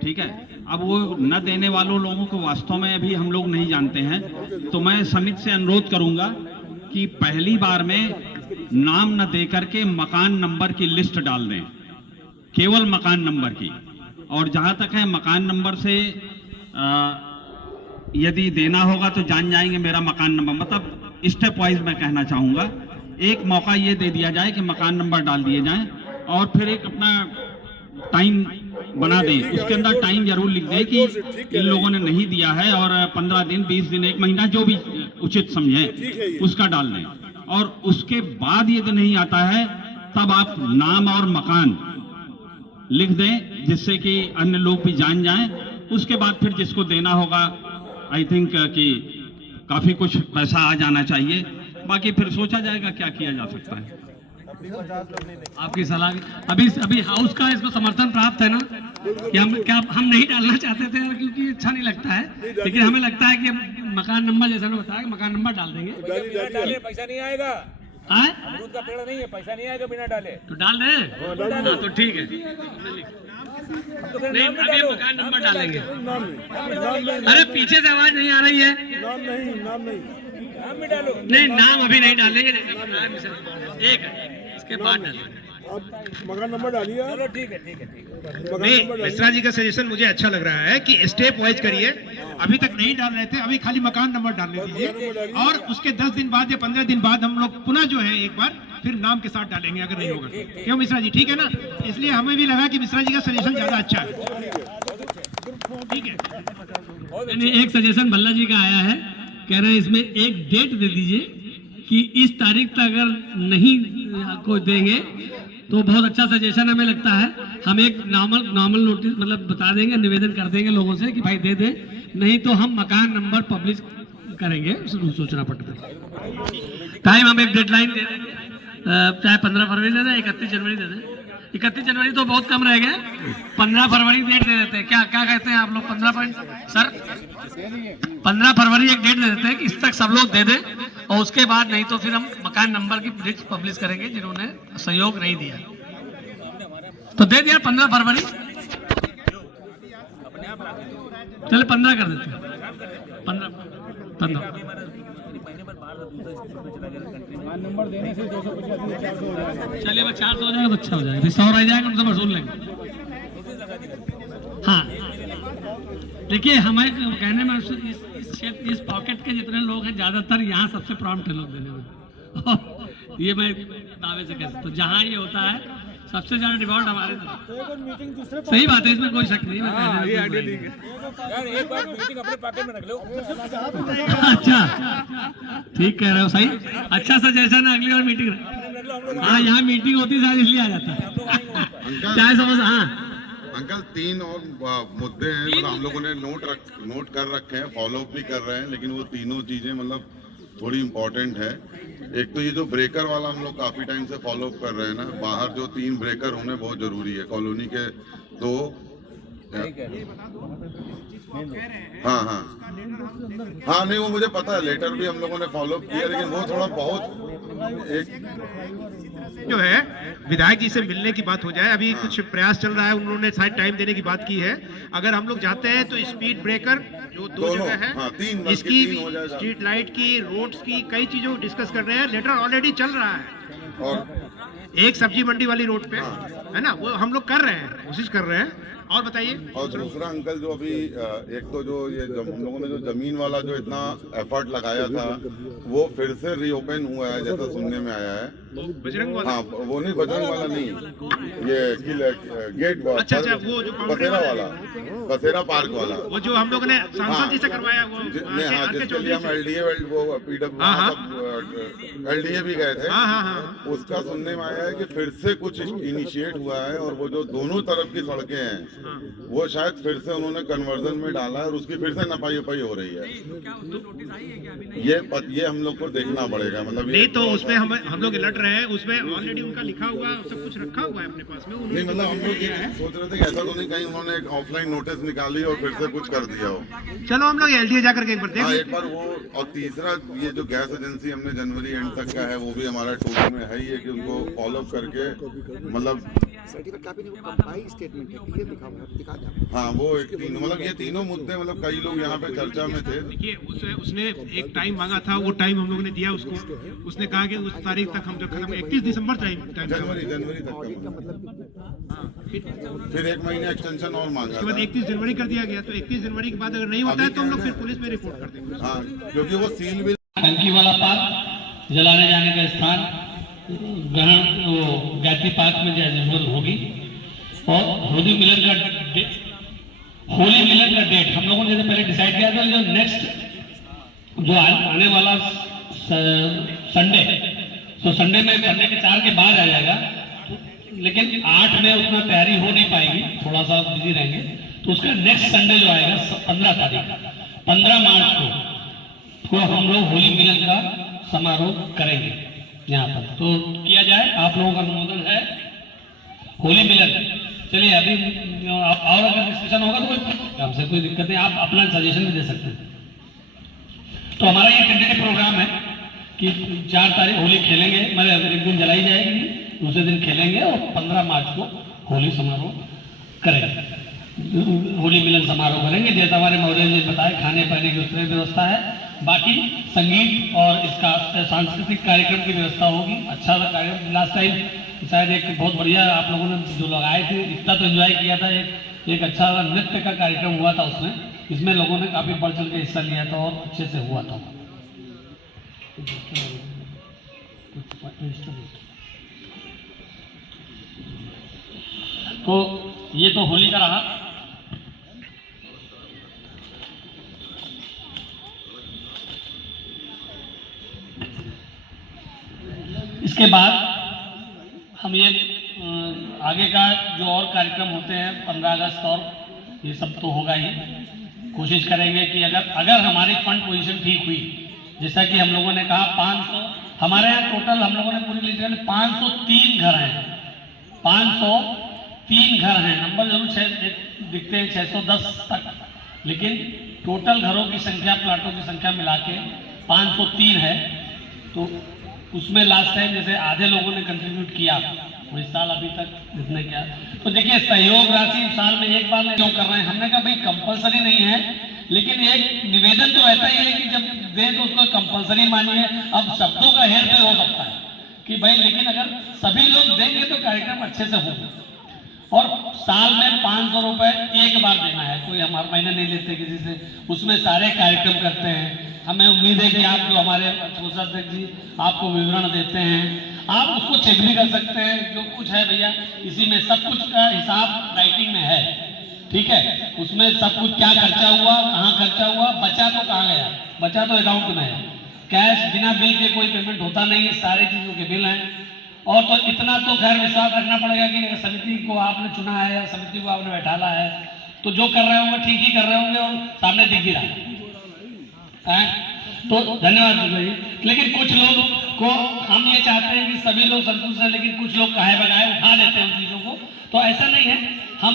ठीक है। अब वो न देने वालों लोगों को वास्तव में अभी हम लोग नहीं जानते हैं, तो मैं समिति से अनुरोध करूंगा कि पहली बार में नाम न दे करके मकान नंबर की लिस्ट डाल दें, केवल मकान नंबर की। और जहाँ तक है मकान नंबर से यदि देना होगा तो जान जाएंगे मेरा मकान नंबर, मतलब स्टेप वाइज मैं कहना चाहूँगा। एक मौका ये दे दिया जाए कि मकान नंबर डाल दिए जाएं और फिर एक अपना टाइम बना दें, उसके अंदर टाइम जरूर लिख दें कि इन लोगों ने नहीं दिया है और 15 दिन 20 दिन 1 महीना जो भी उचित समझें उसका डाल दें। और उसके बाद यदि नहीं आता है तब आप नाम और मकान लिख दें जिससे कि अन्य लोग भी जान जाएं। उसके बाद फिर जिसको देना होगा आई थिंक कि काफी कुछ पैसा आ जाना चाहिए, बाकी फिर सोचा जाएगा क्या किया जा सकता है। आपकी सलाह अभी हाउस का इसको समर्थन प्राप्त है ना कि हम नहीं डालना चाहते थे क्योंकि अच्छा नहीं लगता है, लेकिन हमें लगता है कि मकान नंबर जैसा ने बताया मकान नंबर डाल देंगे। पैसा नहीं आएगा, अमरूद का पेड़ नहीं है, पैसा नहीं आएगा बिना डाले तो डाल दे तो ठीक है। नहीं अभी मकान नंबर डालेंगे। अरे पीछे से आवाज नहीं आ रही है। नाम भी डालो। नहीं नाम अभी नहीं डालेंगे, एक है इसके बाद डालेंगे। अब मकान नंबर डालिए। चलो ठीक है। नहीं, मिश्रा जी का सजेशन मुझे अच्छा लग रहा है कि स्टेप वाइज करिए। अभी तक नहीं डाल रहे थे, अभी खाली मकान नंबर डालने दीजिए और उसके 10 दिन बाद या 15 दिन बाद हम लोग पुनः जो है एक बार फिर नाम के साथ डालेंगे अगर नहीं होगा तो। क्यों मिश्रा जी, ठीक है ना? इसलिए हमें भी लगा कि मिश्रा जी का सजेशन ज्यादा अच्छा है। ठीक है। एक सजेशन भल्ला जी का आया है, कह रहे हैं इसमें एक डेट दे दीजिए कि इस तारीख तक अगर नहीं को देंगे तो बहुत अच्छा सजेशन हमें लगता है। हम एक नॉर्मल नोटिस मतलब बता देंगे, निवेदन कर देंगे लोगों से कि भाई दे दे, नहीं तो हम मकान नंबर पब्लिश करेंगे सूचना पत्र पर। टाइम हम एक डेडलाइन दे देंगे, चाहे 15 फरवरी दे दें, 31 जनवरी दे दें। 31 जनवरी तो बहुत कम रह गया, 15 फरवरी डेट दे देते हैं। क्या कहते हैं आप लोग? 15 फरवरी एक डेट दे देते हैं कि इस तक सब लोग दे दें और उसके बाद नहीं तो फिर हम मकान नंबर की लिस्ट पब्लिश करेंगे जिन्होंने सहयोग नहीं दिया। तो दे दिया 15 फरवरी, चले 15 कर देते हैं। 15 नंबर देने से 250 400 हो जाएगा। चलिए 400 हो जाएगा तो अच्छा हो जाएगा, फिर 100 रह जाएगा उनसे वसूल लेंगे। हाँ देखिए हमारे कहने में इस पॉकेट के जितने लोग हैं ज्यादातर यहाँ सबसे प्रॉम्प्ट है लोग देने में। ये मैं दावे से कह सकता हूँ, जहाँ ये होता है सबसे ज्यादा डिमांड हमारे तरफ। सही बात है, इसमें कोई शक नहीं है। यार एक बार मीटिंग अपने पॉकेट में रख लो। अच्छा ठीक कह रहे हो, सही अच्छा सजेशन है। अगली बार मीटिंग, हाँ यहाँ मीटिंग होती है इसलिए आ जाता है। चाहे समझ। हाँ अंकल 3 और मुद्दे हैं, मतलब हम लोगों ने नोट कर रखे हैं, फॉलो अप भी कर रहे हैं, लेकिन वो तीनों चीजें मतलब थोड़ी इम्पोर्टेंट है। एक तो ये जो ब्रेकर वाला हम लोग काफी टाइम से फॉलो अप कर रहे हैं ना, बाहर जो 3 ब्रेकर होने बहुत जरूरी है कॉलोनी के। तो हाँ नहीं वो मुझे पता है, लेटर भी हम लोगों ने फॉलो अप किया, लेकिन वो थोड़ा बहुत एक जो है विधायक जी से मिलने की बात हो जाए। अभी कुछ प्रयास चल रहा है, उन्होंने शायद टाइम देने की बात की है। अगर हम लोग जाते हैं तो स्पीड ब्रेकर जो 2 जगह है, इसकी स्ट्रीट लाइट की, रोड्स की, कई चीजों को डिस्कस कर रहे हैं। लेटर ऑलरेडी चल रहा है और एक सब्जी मंडी वाली रोड पे है ना, वो हम लोग कर रहे हैं, कोशिश कर रहे हैं। और बताइए। और दूसरा अंकल जो अभी एक तो जो ये हम लोगों ने जो जमीन वाला जो इतना एफर्ट लगाया था वो फिर से रीओपन हुआ है जैसा सुनने में आया है। बजरंग वाला? हाँ वो नहीं, बजरंग वाला नहीं, ये गेट अच्छा वो जो बसेरा वाला, बसेरा पार्क वाला, वो जो हम लोग ने सांसद जी से करवाया वो। हाँ जिसके लिए हम LDA वो LDA भी गए थे। उसका सुनने में आया है कि फिर से कुछ इनिशिएट हुआ है और वो जो दोनों तरफ की सड़कें हैं वो शायद फिर से उन्होंने कन्वर्जन में डाला है और उसकी फिर से नपाई उपाई हो रही है। ये हम लोग को देखना पड़ेगा, मतलब नहीं तो उसमें हम लोग लड़ रहे हैं, उसमें ऑलरेडी उनका लिखा हुआ सब कुछ रखा हुआ है अपने पास में। नहीं मतलब हम लोग ये सोच रहे थे कि ऐसा तो नहीं कहीं उन्होंने एक ऑफलाइन नोटिस निकाली और फिर से कुछ कर दिया हो। चलो हम लोग एलडीए जाकर के एक बार देख हाँ, एक बार वो, और तीसरा ये जो गैस एजेंसी हमने जनवरी एंड तक का है वो भी हमारा टूल में है ही है कि उनको फॉलो करके मतलब हाँ वो एक तीनों मतलब ये तीनों मुद्दे मतलब कई लोग यहाँ पे चर्चा में थे। देखिए उसने एक टाइम मांगा था, वो टाइम हम लोगों ने दिया उसको। उसने कहा कि उस तारीख तक हम जब खत्म 31 दिसंबर जनवरी तक का, फिर 1 महीने एक्सटेंशन और मांगा। उसके बाद 31 जनवरी कर दिया गया। तो 31 जनवरी के बाद अगर नहीं होता है तो हम लोग फिर पुलिस में रिपोर्ट कर देंगे। हाँ, क्योंकि वो सील भी टंकी वाला पार्क, जलाने जाने का स्थान ग्रहण वो गायत्री पार्क में जैसे होगी। और होली मिलन का डेट हम लोगों ने जैसे पहले डिसाइड किया था, जो नेक्स्ट जो आने वाला संडे, तो संडे में संडे के 4 के बाद आ जाएगा, लेकिन 8 में उतना तैयारी हो नहीं पाएगी, थोड़ा सा बिजी रहेंगे। तो उसका नेक्स्ट संडे जो आएगा 15 तारीख 15 मार्च को हम लोग होली मिलन का समारोह करेंगे यहाँ पर। तो किया जाए, आप लोगों का अनुमोदन है होली मिलन। चलिए अभी और अगर डिस्कशन होगा तो कोई हमसे कोई दिक्कत नहीं, आप अपना सजेशन भी दे सकते हैं। तो हमारा ये टेंटेटिव प्रोग्राम है कि 4 तारीख होली खेलेंगे, मतलब एक दिन जलाई जाएगी, दूसरे दिन खेलेंगे और 15 मार्च को होली समारोह करेंगे, होली मिलन समारोह करेंगे। जैसा हमारे महोदय ने बताया, खाने पाने की उसमें व्यवस्था है, बाकी संगीत और इसका सांस्कृतिक कार्यक्रम की व्यवस्था होगी। अच्छा सा कार्यक्रम, लास्ट टाइम शायद एक बहुत बढ़िया आप लोगों ने जो लगाए थे, इतना तो एंजॉय किया था। एक अच्छा सा नृत्य का कार्यक्रम हुआ था उसमें, इसमें लोगों ने काफी बढ़ चढ़ के हिस्सा लिया था और अच्छे से हुआ था। तो ये तो होली का रहा। इसके बाद हम ये आगे का जो और कार्यक्रम होते हैं 15 अगस्त और ये सब तो होगा ही। कोशिश करेंगे कि अगर हमारी फंड पोजीशन ठीक हुई, जैसा कि हम लोगों ने कहा 500 हमारे यहाँ टोटल हम लोगों ने पूरी लिस्ट में 503 घर हैं, 503 घर हैं। नंबर जरूर दिखते हैं 610 तक, लेकिन टोटल घरों की संख्या, प्लाटों की संख्या मिला के 503 है। तो उसमें लास्ट टाइम जैसे आधे लोगों ने कंट्रीब्यूट किया, वो इस साल अभी तक जितने क्या, तो देखिए सहयोग राशि साल में एक बार क्यों कर रहे हैं। हमने कहा भाई कंपलसरी नहीं है, लेकिन एक निवेदन तो रहता ही है कि जब दें तो उसको कंपलसरी मानिए। अब शब्दों का हेर फेर हो सकता है कि भाई, लेकिन अगर सभी लोग देंगे तो कार्यक्रम अच्छे से होगा। और साल में 500 रुपए एक बार देना है, कोई हम हर महीने नहीं लेते किसी से, उसमें सारे कार्यक्रम करते हैं। हमें उम्मीद है कि आप जो हमारे कोषाध्यक्ष जी आपको विवरण देते हैं, आप उसको चेक भी कर सकते हैं। जो कुछ है भैया इसी में सब कुछ का हिसाब राइटिंग में है, ठीक है। उसमें सब कुछ क्या खर्चा हुआ, कहाँ खर्चा हुआ, बचा तो कहाँ गया, बचा तो अकाउंट में है। कैश बिना बिल के कोई पेमेंट होता नहीं है, सारी चीजों के बिल हैं। और तो इतना तो खैर विश्वास रखना पड़ेगा कि समिति को आपने चुना है या समिति को आपने बैठाला है, तो जो कर रहे होंगे ठीक ही कर रहे होंगे और सामने दिख भी रहा है। तो धन्यवाद जी। लेकिन कुछ लोग को हम ये चाहते हैं कि सभी लोग संतुष्ट हैं, लेकिन कुछ लोग काहे बगाए उठा देते हैं उन चीजों को, तो ऐसा नहीं है। हम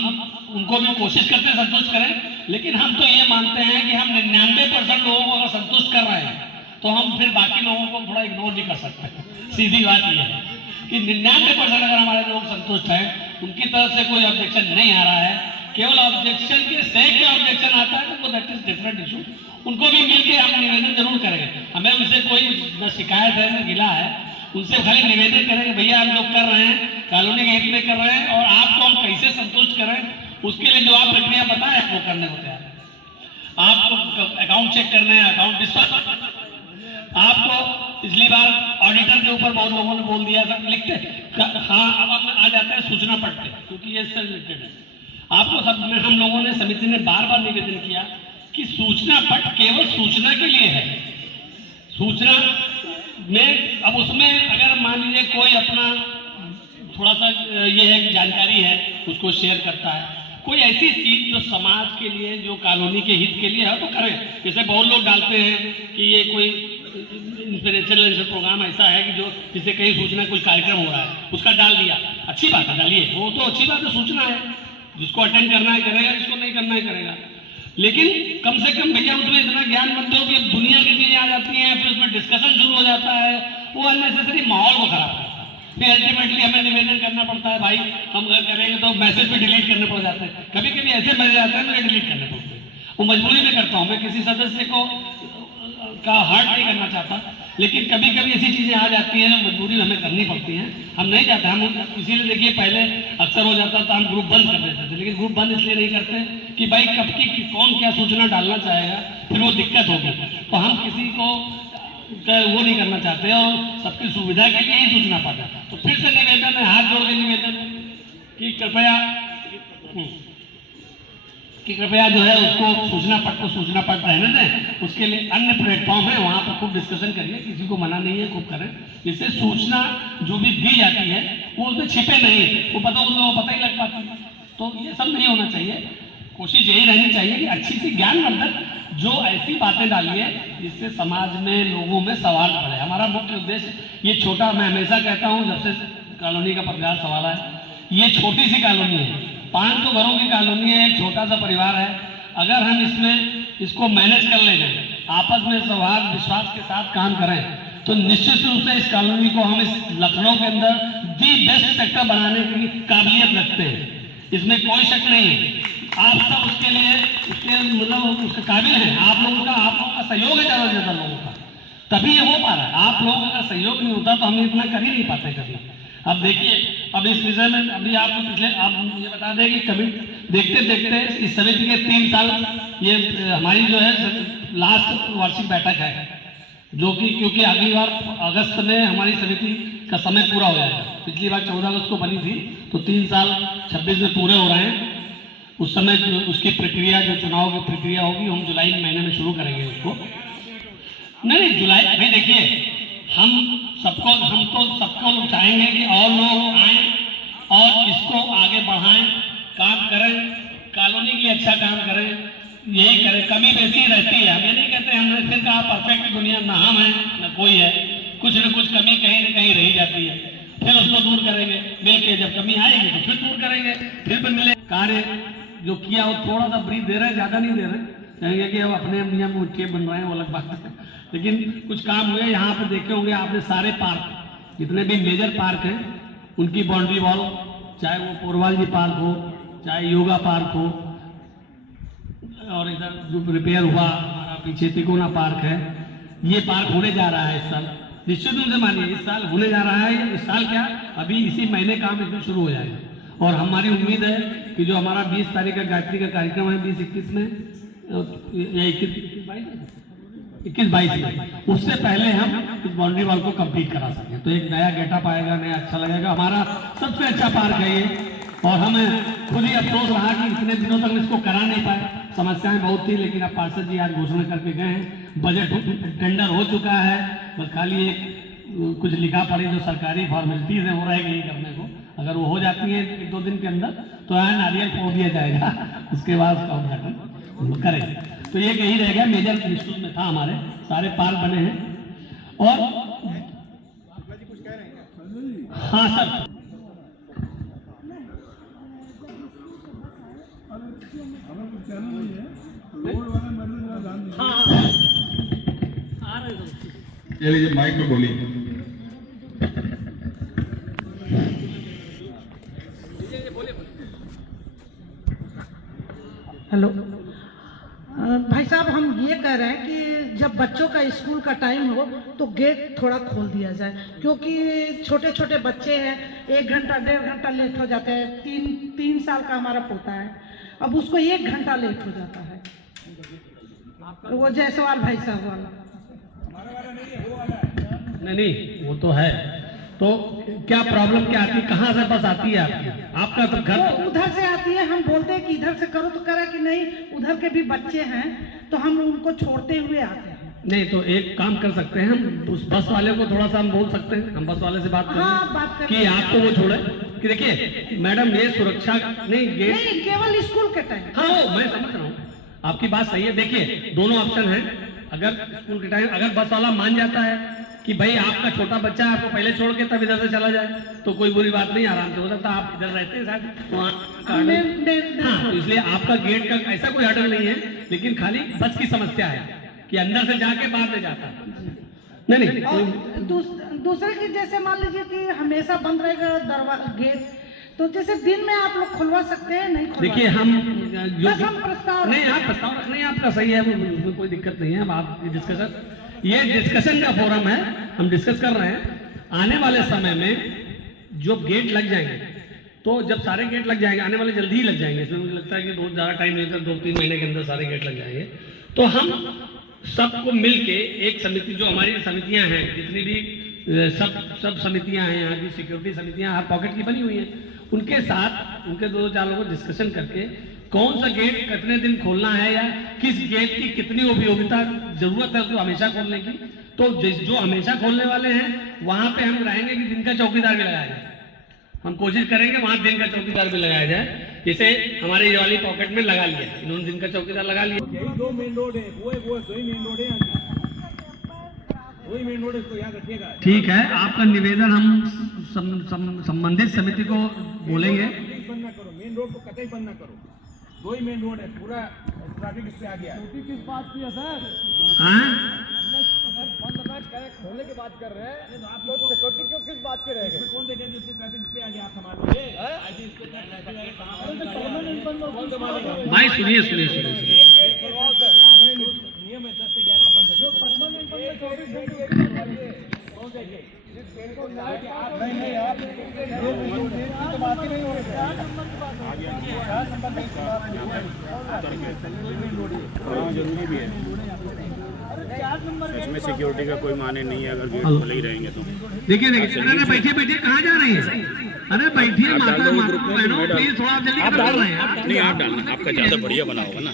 उनको भी कोशिश करते हैं संतुष्ट करें, लेकिन हम तो ये मानते हैं कि हम 99% लोगों को अगर संतुष्ट कर रहे हैं तो हम फिर बाकी लोगों को थोड़ा इग्नोर भी कर सकते हैं। सीधी बात यह है कि 99% अगर हमारे लोग संतुष्ट हैं, उनकी तरफ से कोई ऑब्जेक्शन नहीं आ रहा है, केवल ऑब्जेक्शन के सही ऑब्जेक्शन आता है तो दैट इज डिफरेंट इशू। उनको भी मिलके हम निवेदन जरूर करेंगे। हमें उनसे कोई न शिकायत है न गिला है, उनसे खाली निवेदन करेंगे भैया हम लोग कर रहे हैं, कॉलोनी के हित में कर रहे हैं और आपको हम कैसे संतुष्ट करें, उसके लिए जो आप प्रक्रिया बताएं वो करने को तैयार है। आपको अकाउंट चेक करना है, अकाउंट डिस्पर्स आपको पिछली बार ऑडिटर के ऊपर बहुत लोगों ने बोल दिया था, लिखते हाँ अब हम आ जाते हैं सूचना पढ़ते, क्योंकि ये इससे रिलेटेड है। आपको सब में हम लोगों ने समिति ने बार बार निवेदन किया कि सूचना पट केवल सूचना के लिए है। सूचना में अब उसमें अगर मान लीजिए कोई अपना थोड़ा सा ये है जानकारी है उसको शेयर करता है, कोई ऐसी चीज जो समाज के लिए, जो कॉलोनी के हित के लिए है तो करें। जैसे बहुत लोग डालते हैं कि ये कोई इंस्पिरेशनल प्रोग्राम ऐसा है कि जो जिसे कहीं सूचना कोई कार्यक्रम हो रहा है उसका डाल दिया, अच्छी बात है, डालिए, वो तो अच्छी बात है, सूचना है, जिसको अटेंड करना है करेगा, जिसको नहीं करना है करेगा। लेकिन कम से कम भैया उसमें इतना ज्ञान मत दो कि दुनिया की चीजें आ जाती हैं, फिर उसमें डिस्कशन शुरू हो जाता है, वो अननेसेसरी माहौल को खराब करता है। फिर अल्टीमेटली हमें निवेदन करना पड़ता है, भाई हम अगर करेंगे तो मैसेज भी डिलीट करने पड़ जाते हैं। कभी कभी ऐसे मैसेज आते हैं मुझे डिलीट करने पड़ते हैं, वो मजबूरी में करता हूँ, मैं किसी सदस्य को का हर्ट नहीं करना चाहता, लेकिन कभी कभी ऐसी चीजें आ जाती हैं जो मजबूरी में हमें करनी पड़ती हैं, हम नहीं चाहते। हम इसीलिए देखिए पहले अक्सर हो जाता था हम ग्रुप बंद कर देते थे, लेकिन ग्रुप बंद इसलिए नहीं करते कि भाई कब की कौन क्या सूचना डालना चाहेगा, फिर वो दिक्कत होगी। तो हम किसी को वो नहीं करना चाहते और सबकी सुविधा के लिए ही सूचना पाते। तो फिर से निवेदन है, हाथ जोड़ के निवेदन कि कृपया जो है उसको सूचना पट रहने दें, उसके लिए अन्य प्लेटफॉर्म है, वहाँ पर खूब डिस्कशन करिए, किसी को मना नहीं है, खूब करें, जिससे सूचना जो भी दी जाती है वो उसमें छिपे नहीं, वो पता ही लग पाता है। तो ये सब नहीं होना चाहिए, कोशिश यही रहनी चाहिए कि अच्छी सी ज्ञानवर्धक जो ऐसी बातें डालिए जिससे समाज में लोगों में सवाल पड़े। हमारा मुख्य उद्देश्य ये छोटा, मैं हमेशा कहता हूँ जब से कॉलोनी का पत्रकार सवाल है, ये छोटी सी कॉलोनी है, 500 घरों की कॉलोनी है, एक छोटा सा परिवार है। अगर हम इसको मैनेज कर ले जाए, आपस में सौहार्द विश्वास के साथ काम करें, तो निश्चित रूप से इस कॉलोनी को हम इस लखनऊ के अंदर दी बेस्ट सेक्टर बनाने की काबिलियत रखते हैं, इसमें कोई शक नहीं है। आप सब उसके लिए मतलब उसके काबिल हैं, आप लोगों का सहयोग है ज़्यादा से ज़्यादा लोगों का, तभी ये हो पा रहा है। आप लोगों का सहयोग नहीं होता तो हम इतना कर ही नहीं पाते कभी। अब देखिए, अब इस विषय में अभी आप मुझे बता दें कि कभी देखते देखते इस समिति के 3 साल, ये हमारी जो है लास्ट वार्षिक बैठक है, जो कि क्योंकि अगली बार अगस्त में हमारी समिति का समय पूरा हो जाएगा। पिछली बार 14 अगस्त को बनी थी, तो 3 साल 26 में पूरे हो रहे हैं। उस समय उसकी प्रक्रिया, जो चुनाव की प्रक्रिया होगी, हम जुलाई महीने में शुरू करेंगे उसको। नहीं जुलाई, भाई देखिए हम तो सबको चाहेंगे कि और लोग आए और इसको आगे बढ़ाएं, काम करें, कॉलोनी के लिए अच्छा काम करें, यही करें। कमी बेसी रहती है, हम ये नहीं कहते, हमने फिर कहा परफेक्ट दुनिया ना हम है ना कोई है, कुछ न कुछ कमी कहीं न कहीं रही जाती है, फिर उसको दूर करेंगे मिलके, जब कमी आएगी तो फिर दूर करेंगे, फिर मिले। कार्य जो किया वो थोड़ा सा ब्रीफ दे रहे हैं, ज्यादा नहीं दे रहे, कहेंगे कि अब अपने नियम उनके बन रहे हैं, वो अलग बात है, लेकिन कुछ काम हुए। यहाँ पे देखे होंगे आपने सारे पार्क, जितने भी मेजर पार्क हैं, उनकी बाउंड्री वॉल, चाहे वो पोरवाल जी पार्क हो, चाहे योगा पार्क हो, और इधर जो रिपेयर हुआ हमारा पीछे तिकोना पार्क है, ये पार्क होने जा रहा है इस साल। निश्चित रूप से मानिए इस साल होने जा रहा है। इस साल क्या, अभी इसी महीने काम इसमें शुरू हो जाएगा, और हमारी उम्मीद है कि जो हमारा 20 तारीख का गायत्री का कार्यक्रम है, 20-21 में या 21-22 में, उससे पहले हम इस बाउंड्री वॉल को कंप्लीट करा सकें, तो एक नया गेटअप आएगा, नया अच्छा लगेगा। हमारा सबसे अच्छा पार्क है ये, और हमें खुद ही अफसोस रहा कि इतने दिनों तक इसको करा नहीं पाए, समस्याएं बहुत थी, लेकिन अब पार्षद जी आज घोषणा करके गए हैं, बजट टेंडर हो चुका है, बस खाली एक कुछ लिखा पड़ी जो सरकारी फॉर्मेलिटीज है वो रह गई करने को। अगर वो हो जाती है 1-2 दिन के अंदर तो यहाँ नारियल फोड़ दिया जाएगा, उसके बाद उसका उद्घाटन करेंगे। तो ये यही रह गया, मेजर लिस्ट में था, हमारे सारे पार्क बने हैं। और हाँ सर, ये लीजिए माइक में बोलिए। हेलो भाई साहब, हम ये कह रहे हैं कि जब बच्चों का स्कूल का टाइम हो तो गेट थोड़ा खोल दिया जाए, क्योंकि छोटे छोटे बच्चे हैं, 1 घंटा 1.5 घंटा लेट हो जाते हैं। 3 साल का हमारा पोता है, अब उसको 1 घंटा लेट हो जाता है, वो जायसवाल भाई साहब वाला। नहीं वो तो है, तो क्या प्रॉब्लम क्या आती है, कहाँ से बस आती है आपकी? आपका तो घर तो उधर से आती है, हम बोलते हैं कि इधर से करो तो करा कि नहीं, उधर के भी बच्चे हैं तो हम उनको छोड़ते हुए आते हैं। नहीं तो एक काम कर सकते हैं, हम उस बस वाले को थोड़ा सा हम बोल सकते हैं, हम बस वाले से बात करें, हाँ, बात करें कि आपको वो छोड़े, कि देखिए मैडम ये सुरक्षा नहीं गेट नहीं, केवल स्कूल के टाइम। हाँ मैं समझ रहा हूँ, आपकी बात सही है। देखिए दोनों ऑप्शन है, अगर स्कूल के टाइम अगर बस वाला मान जाता है कि भाई आपका छोटा बच्चा है, आपको पहले छोड़ के तब इधर से चला जाए तो कोई बुरी बात नहीं, आराम से हो सकता है। आप इधर रहते हैं शायद वहाँ, हाँ, तो इसलिए आपका गेट का ऐसा कोई हर्डल नहीं है, लेकिन खाली बस की समस्या है कि अंदर से जाके बाहर ले जाता है। नहीं और दूसरे की जैसे मान लीजिए कि हमेशा बंद रहेगा दरवाजा गेट, तो जैसे दिन में आप लोग खुलवा सकते हैं, नहीं खुलवा देखिए हम बस हम प्रस्ताव नहीं, आप प्रस्ताव रखना ही आपका सही है, वो कोई दिक्कत नहीं है। आप ये डिस्कशन का फोरम है, हम डिस्कस कर रहे हैं। आने वाले समय में जो गेट लग जाएंगे, तो जब सारे गेट लग जाएंगे, आने वाले जल्दी ही लग जाएंगे, इसमें मुझे लगता है कि बहुत ज़्यादा टाइम लेकर 2-3 महीने के अंदर सारे गेट लग जाएंगे, तो हम सबको मिलके एक समिति, जो हमारी समितियां हैं जितनी भी सब समितियां हैं यहाँ की, सिक्योरिटी समितियां हर पॉकेट की बनी हुई हैं, उनके साथ उनके 2-4 लोगों को डिस्कशन करके कौन सा गेट कितने दिन खोलना है या किस गेट की कितनी उपयोगिता जरूरत है उसको हमेशा खोलने की, तो जो हमेशा खोलने वाले हैं वहां पे हम रहेंगे कि दिन का चौकीदार भी लगाया जाए। हम कोशिश करेंगे वहां दिन का चौकीदार भी लगाया जाए, जैसे हमारे ये वाली पॉकेट में लगा लिया, इन्होंने दिन का चौकीदार लगा लिया। यही 2 मेन रोड है, वो है दो ही मेन रोड है यहाँ की, वही मेन रोड है, इसको याद रखिएगा। ठीक है, आपका निवेदन हम संबंधित समिति को बोलेंगे। बंद ना करो, मेन रोड को कतई बंद ना करो, 2 ही मेन रोड है, पूरा ट्रैफिक इस पे आ गया। किस बात की है सर? अगर बंद ना करें, खोलने की बात कर रहे हैं, तो आप लोग सिक्योरिटी क्यों किस बात के रह गए? कौन देखेंगे जिससे ट्रैफिक पे आ गया, आप संभालोगे? भाई सुनिए, नियम है 10 से 11 बंद है, जो परमानेंट बंद है 24 घंटे कौन देखे? नहीं आप बात ही नहीं हो रही है, जरूरी भी है इसमें, सिक्योरिटी का कोई माने नहीं है अगर गेट खुले ही रहेंगे तो। देखिए अरे बैठिए कहाँ जा रही है? अरे बैठिए माता बहनों, प्लीज थोड़ा आप जल्दी कर रहे हैं। नहीं आप डालना, आपका ज्यादा बढ़िया बना होगा ना।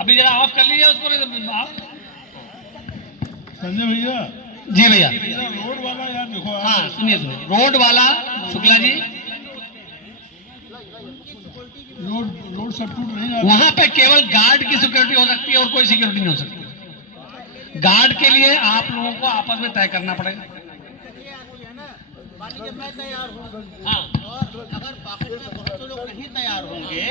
अभी जरा ऑफ कर लीजिए उसको। संजय भैया जी भैया, रोड वाला यार देखो, हाँ सुनिए, रोड वाला शुक्ला जी, रोड सब टूट नहीं है, वहां पे केवल गार्ड की सिक्योरिटी हो सकती है और कोई सिक्योरिटी नहीं हो सकती। गार्ड के लिए आप लोगों को आपस में तय करना पड़ेगा। मैं तैयार हूँ, हाँ, और अगर पॉकेट में बहुत लोग नहीं तैयार होंगे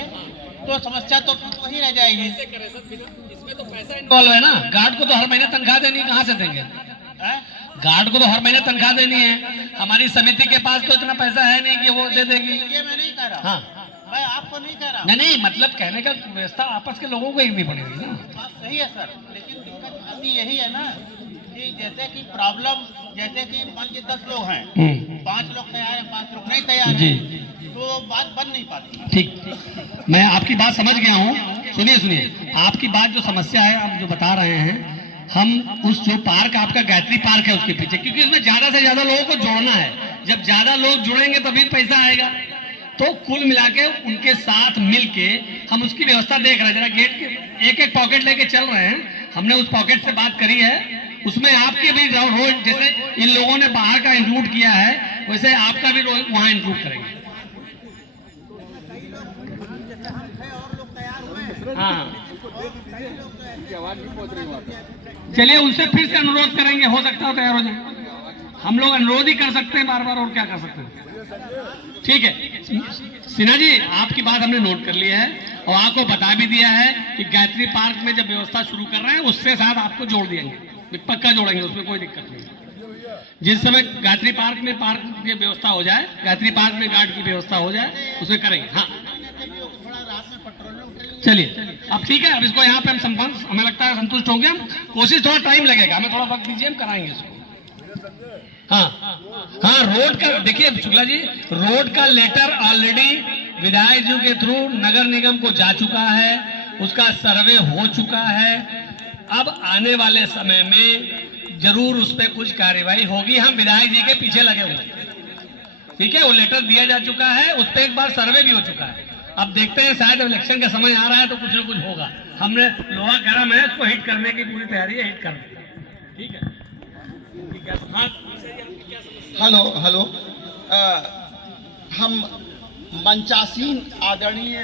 तो समस्या तो वही रह जाएगी। इसमें तो पैसा इन्वॉल्व है ना, गार्ड को तो हर महीने तनख्वाह देनी, कहाँ से देंगे? गार्ड को तो हर महीने तनख्वाह देनी है, हमारी समिति के पास तो इतना पैसा है नहीं कि वो दे देगी। ये मैं नहीं कह रहा, हाँ मैं आपको नहीं कह रहा, नहीं, मतलब कहने का व्यवस्था आपस के लोगों को ही पड़ेगी ना। बात सही है सर, लेकिन दिक्कत अभी यही है ना कि जैसे कि प्रॉब्लम, जैसे कि मान लीजिए 10 लोग हैं, 5 लोग तैयार हैं, 5 लोग नहीं तैयार हैं, तो बात बन नहीं पाती। ठीक, मैं आपकी बात समझ गया हूँ। सुनिए, आपकी बात जो समस्या है आप जो बता रहे हैं, हम उस जो पार्क आपका गायत्री पार्क है उसके पीछे, क्योंकि उसमें ज्यादा से ज्यादा लोगों को जोड़ना है, जब ज्यादा लोग जुड़ेंगे तभी पैसा आएगा, तो कुल मिला के उनके साथ मिलके हम उसकी व्यवस्था देख रहे हैं। जरा गेट के एक पॉकेट लेके चल रहे हैं, हमने उस पॉकेट से बात करी है, उसमें आपके भी रोड जैसे इन लोगों ने बाहर का इंक्लूड किया है, वैसे आपका भी रोड वहाँ इंक्लूड करेंगे। हाँ चलिए, उनसे फिर से अनुरोध करेंगे, हो सकता है तैयार हो जाए। हम लोग अनुरोध ही कर सकते हैं बार बार, और क्या कर सकते हैं। ठीक है सिन्हा जी, आपकी बात हमने नोट कर लिया है और आपको बता भी दिया है कि गायत्री पार्क में जब व्यवस्था शुरू कर रहे हैं उससे साथ आपको जोड़ देंगे, पक्का जोड़ेंगे, उसमें कोई दिक्कत नहीं। जिस समय गायत्री पार्क में की व्यवस्था हो जाए, गायत्री पार्क में गार्ड की व्यवस्था हो जाए, उसमें करेंगे। हाँ चलिए, अब ठीक है, अब इसको यहाँ पे हम हमें लगता है संतुष्ट होंगे हम। कोशिश थोड़ा टाइम लगेगा, हमें थोड़ा वक्त दीजिए, हम कराएंगे इसको। हाँ रोड का देखिए शुक्ला जी, रोड का लेटर ऑलरेडी विधायक जी के थ्रू नगर निगम को जा चुका है, उसका सर्वे हो चुका है। अब आने वाले समय में जरूर उस पर कुछ कार्यवाही होगी, हम विधायक जी के पीछे लगे हुए हैं। ठीक है, वो लेटर दिया जा चुका है, उस पर एक बार सर्वे भी हो चुका है। अब देखते हैं, शायद इलेक्शन का समय आ रहा है तो कुछ ना कुछ होगा। हमने लोहा गर्म है, उसको हिट करने की पूरी तैयारी है, हिट करने। ठीक है, हेलो, हम मंचासीन आदरणीय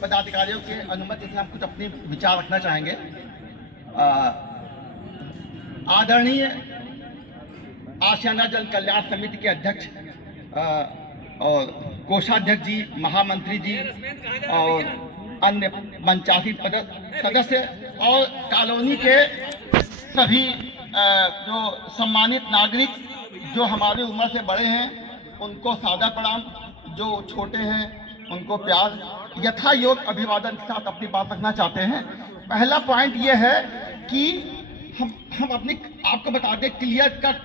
पदाधिकारियों के अनुमति से हम कुछ अपने विचार रखना चाहेंगे। आदरणीय आशियाना जल कल्याण समिति के अध्यक्ष और कोषाध्यक्ष जी, महामंत्री जी और अन्य मंचासीन सदस्य और कॉलोनी के सभी जो सम्मानित नागरिक जो हमारी उम्र से बड़े हैं उनको सादर प्रणाम, जो छोटे हैं उनको प्यार यथा योग्य अभिवादन के साथ अपनी बात रखना चाहते हैं। पहला पॉइंट ये है कि हम अपनी आपको बता दें क्लियर कट।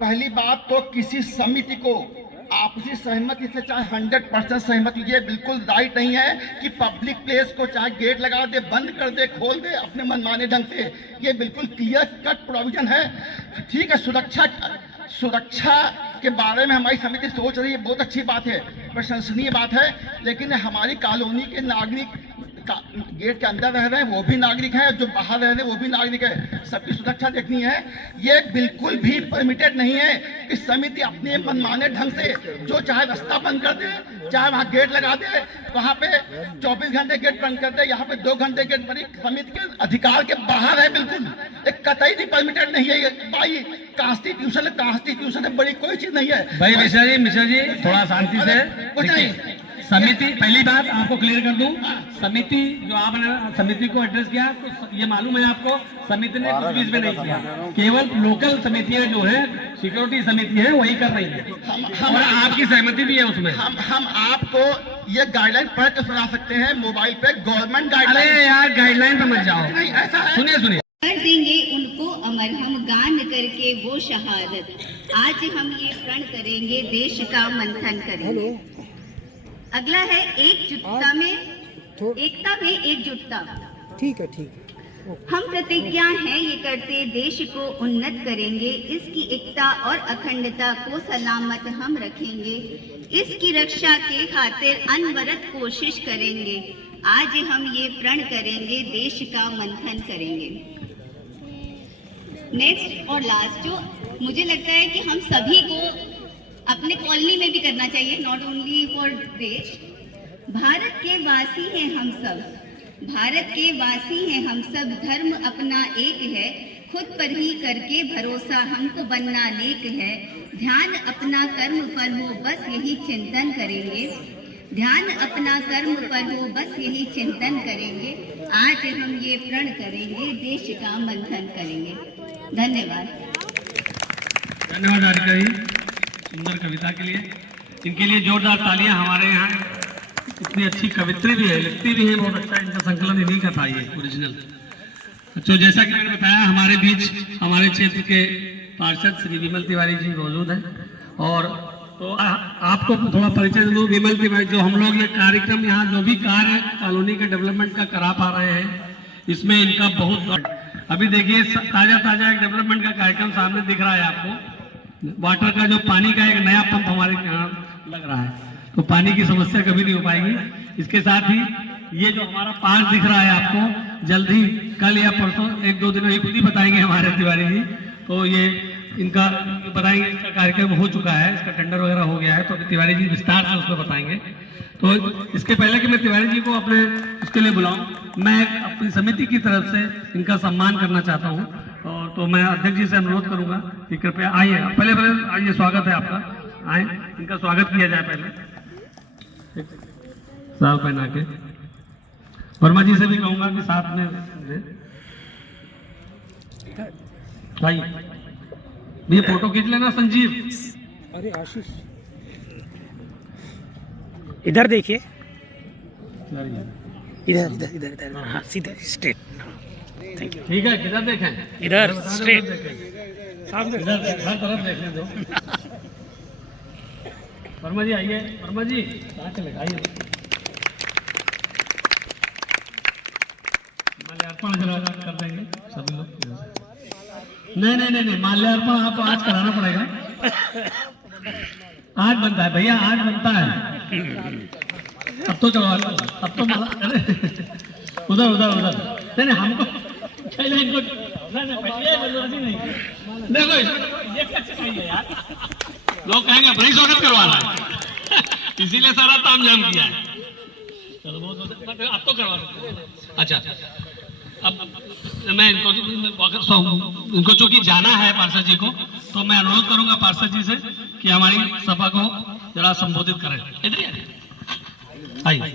पहली बात तो किसी समिति को आपसी सहमति से चाहे 100% सहमति, ये बिल्कुल राइट नहीं है कि पब्लिक प्लेस को चाहे गेट लगा दे, बंद कर दे, खोल दे अपने मनमाने ढंग से। ये बिल्कुल क्लियर कट प्रोविजन है। ठीक है, सुरक्षा के बारे में हमारी समिति सोच रही है, बहुत अच्छी बात है, प्रशंसनीय बात है। लेकिन हमारी कॉलोनी के नागरिक गेट के अंदर रह रहे हैं वो भी नागरिक हैं, जो बाहर रह रहे हैं वो भी नागरिक है, सबकी सुरक्षा देखनी है। ये बिल्कुल भी परमिटेड नहीं है कि समिति अपने मनमाने ढंग से जो चाहे रास्ता बंद कर दे, चाहे वहाँ गेट लगा दे, वहाँ पे 24 घंटे गेट बंद कर दे, यहाँ पे 2 घंटे गेट बंद। समिति के अधिकार के बाहर है, बिल्कुल एक कतई भी परमिटेड नहीं है। भाई कॉन्स्टिट्यूशन है, बड़ी कोई चीज नहीं है। भाई मिश्रा जी थोड़ा शांति से। कुछ नहीं, समिति, पहली बात आपको क्लियर कर दूं, समिति जो आपने समिति को एड्रेस किया तो ये मालूम है आपको, समिति ने कुछ बीच में नहीं किया, केवल लोकल समितियां जो है, सिक्योरिटी समिति है, वही कर रही है और आपकी सहमति भी है उसमें। हम आपको ये गाइडलाइन पढ़ के सुना सकते हैं मोबाइल पे, गवर्नमेंट गाइडलाइन। अरे यार गाइडलाइन पे मत जाओ, सुनिए कर देंगे उनको अमर हम गान करके वो शहादत। आज हम ये प्रण करेंगे, देश का मंथन करेंगे। अगला है एकता में एकजुटता। ठीक है। हम प्रतिज्ञा है ये करते, देश को उन्नत करेंगे, इसकी एकता और अखंडता को सलामत हम रखेंगे, इसकी रक्षा के खातिर अनवरत कोशिश करेंगे। आज हम ये प्रण करेंगे, देश का मंथन करेंगे। नेक्स्ट और लास्ट, जो मुझे लगता है कि हम सभी को अपने कॉलोनी में भी करना चाहिए, नॉट ओनली फॉर देश। भारत के वासी हैं हम सब, भारत के वासी हैं हम सब, धर्म अपना एक है, खुद पर ही करके भरोसा हमको बनना नेक है। ध्यान अपना कर्म पर हो, बस यही चिंतन करेंगे, ध्यान अपना कर्म पर हो, बस यही चिंतन करेंगे। आज हम ये प्रण करेंगे, देश का मंथन करेंगे। धन्यवाद। धन्यवाद राधिका जी, सुंदर कविता के लिए। इनके लिए जोरदार तालियां। हमारे यहाँ इतनी अच्छी कवित्री भी है, लिखती भी है, बहुत अच्छा इनका संकलन इन्हीं का था ये ओरिजिनल। तो जैसा कि मैंने बताया, हमारे बीच हमारे क्षेत्र के पार्षद श्री विमल तिवारी जी मौजूद हैं। और तो आपको थोड़ा परिचय दूं, विमल तिवारी जो हम लोग ये कार्यक्रम यहाँ जो भी कार्य कॉलोनी के डेवलपमेंट का करा पा रहे हैं, इसमें इनका बहुत। अभी देखिए ताजा एक डेवलपमेंट का कार्यक्रम सामने दिख रहा है आपको, वाटर का जो पानी का एक नया पंप हमारे यहाँ लग रहा है, तो पानी की समस्या कभी नहीं हो पाएगी। इसके साथ ही ये जो हमारा पार्क दिख रहा है आपको, जल्द ही कल या परसों 1-2 दिन खुद ही बताएंगे हमारे तिवारी जी, तो ये इनका बताएंगे, इसका कार्यक्रम हो चुका है, इसका टेंडर वगैरह हो गया है, तो तिवारी जी विस्तार से उसको बताएंगे। तो इसके पहले कि मैं तिवारी जी को अपने उसके लिए बुलाऊं, मैं अपनी समिति की तरफ से इनका सम्मान करना चाहता हूं। और तो मैं अध्यक्ष जी से अनुरोध करूंगा कि कृपया आइए, पहले आइए, स्वागत है आपका, आए, इनका स्वागत किया जाए। पहले साल पहना के वर्मा जी से भी कहूंगा कि साथ में भाई ये फोटो खींच लेना। संजीव, अरे आशीष इधर देखिए, इधर हाँ, सीधे स्ट्रेट। Thank you. ठीक है, किधर देखें? इधर स्ट्रेट, सामने इधर हर तरफ देखने दो। वर्मा जी आइए, वर्मा जी कहाँ चले, आइए। माल्यार्पण जरा कर देंगे सभी लोग। नहीं, माल्यार्पण आपको आज कराना पड़ेगा, आज बनता है भैया, आज बनता है। अब तो चलो, अब तो उधर नहीं, हमको नहीं, देखो ये कैसे चाहिए यार। लोग कहेंगे अपना ही स्वागत करवा रहा है इसीलिए सारा तामझाम किया है। चलो बहुत आप तो करवा सकते हैं। अच्छा, अब मैं इनको चूंकि जाना है पार्षद जी को, तो मैं अनुरोध करूंगा पार्षद जी से कि हमारी सभा को जरा संबोधित करें। इधर आइए।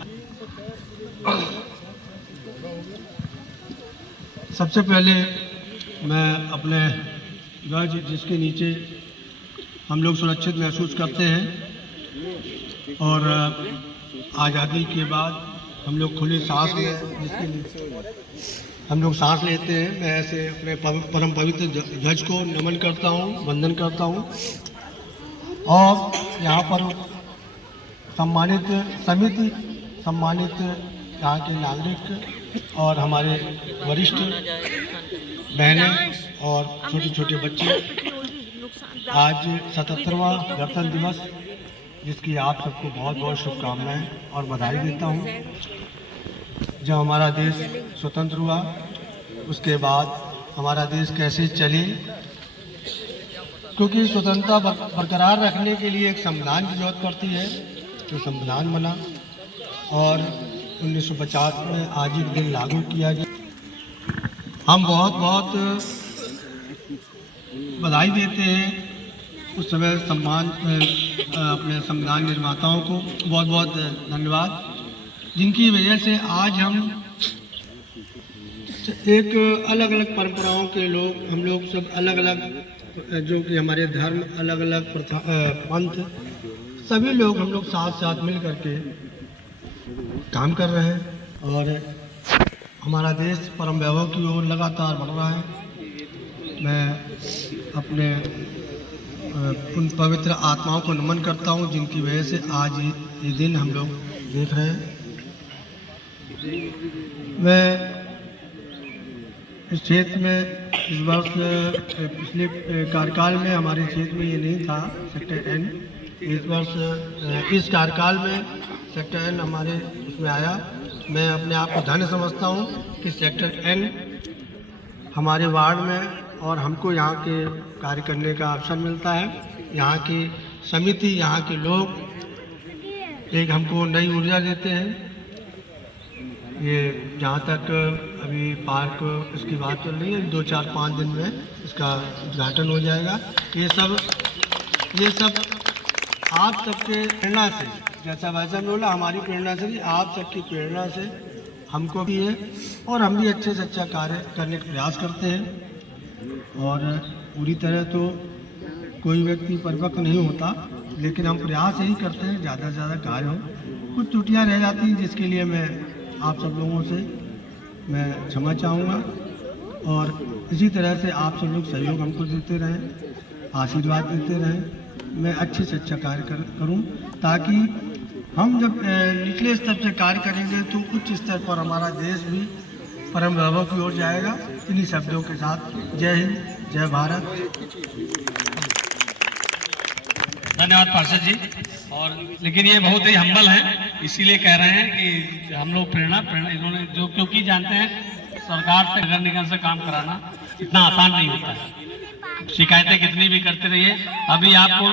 सबसे पहले मैं अपने ध्वज जिसके नीचे हम लोग सुरक्षित महसूस करते हैं और आज़ादी के बाद हम लोग खुली सांस में जिसके नीचे हम लोग सांस लेते हैं, मैं ऐसे अपने परम पवित्र ध्वज को नमन करता हूँ, वंदन करता हूँ। और यहाँ पर सम्मानित समिति, सम्मानित यहाँ के नागरिक और हमारे वरिष्ठ बहनें और छोटे छोटे बच्चे, आज 77वां गणतंत्र दिवस, जिसकी आप सबको बहुत बहुत शुभकामनाएं और बधाई देता हूँ। जब हमारा देश स्वतंत्र हुआ उसके बाद हमारा देश कैसे चले, क्योंकि स्वतंत्रता बरकरार रखने के लिए एक संविधान की जरूरत पड़ती है, तो संविधान बना और 1950 में आज एक दिन लागू किया गया। हम बहुत बहुत बधाई देते हैं उस समय अपने संविधान निर्माताओं को बहुत बहुत धन्यवाद, जिनकी वजह से आज हम एक अलग अलग परंपराओं के लोग, हम लोग सब अलग अलग, जो कि हमारे धर्म अलग अलग पंथ, सभी लोग हम लोग साथ साथ मिल करके काम कर रहे हैं और हमारा देश परम वैभव की ओर लगातार बढ़ रहा है। मैं अपने उन पवित्र आत्माओं को नमन करता हूं जिनकी वजह से आज ये दिन हम लोग देख रहे हैं। मैं इस क्षेत्र में इस वर्ष पिछले कार्यकाल में हमारे क्षेत्र में ये नहीं था सेक्टर एन, इस वर्ष इस कार्यकाल में सेक्टर एन हमारे उसमें आया। मैं अपने आप को धन्य समझता हूँ कि सेक्टर एन हमारे वार्ड में और हमको यहाँ के कार्य करने का अवसर मिलता है। यहाँ की समिति, यहाँ के लोग एक हमको नई ऊर्जा देते हैं। ये जहाँ तक अभी पार्क इसकी बात चल रही है, 2-4-5 दिन में इसका उद्घाटन हो जाएगा। ये सब आप सबके प्रेरणा से, जैसा वैसा बोला, हमारी प्रेरणा से नहीं, आप सबकी प्रेरणा से हमको भी है और हम भी अच्छे से अच्छा कार्य करने का प्रयास करते हैं। और पूरी तरह तो कोई व्यक्ति परिपक्व नहीं होता, लेकिन हम प्रयास यही करते हैं ज़्यादा से ज़्यादा कार्य हो। कुछ त्रुटियाँ रह जाती हैं जिसके लिए मैं आप सब लोगों से मैं क्षमा चाहूँगा और इसी तरह से आप सब लोग सहयोग हमको देते रहें, आशीर्वाद देते रहें। मैं अच्छे से अच्छा कार्य करूँ ताकि हम जब निचले स्तर से कार्य करेंगे तो उच्च स्तर पर हमारा देश भी परम वैभव की ओर जाएगा। इन्हीं शब्दों के साथ जय हिंद, जय भारत। धन्यवाद पार्षद जी। और लेकिन ये बहुत ही हम्बल है, इसीलिए कह रहे हैं कि हम लोग प्रेरणा इन्होंने जो, क्योंकि जानते हैं सरकार से, नगर निगम से काम कराना इतना आसान नहीं होता है। शिकायतें कितनी भी करते रहिए, अभी आपको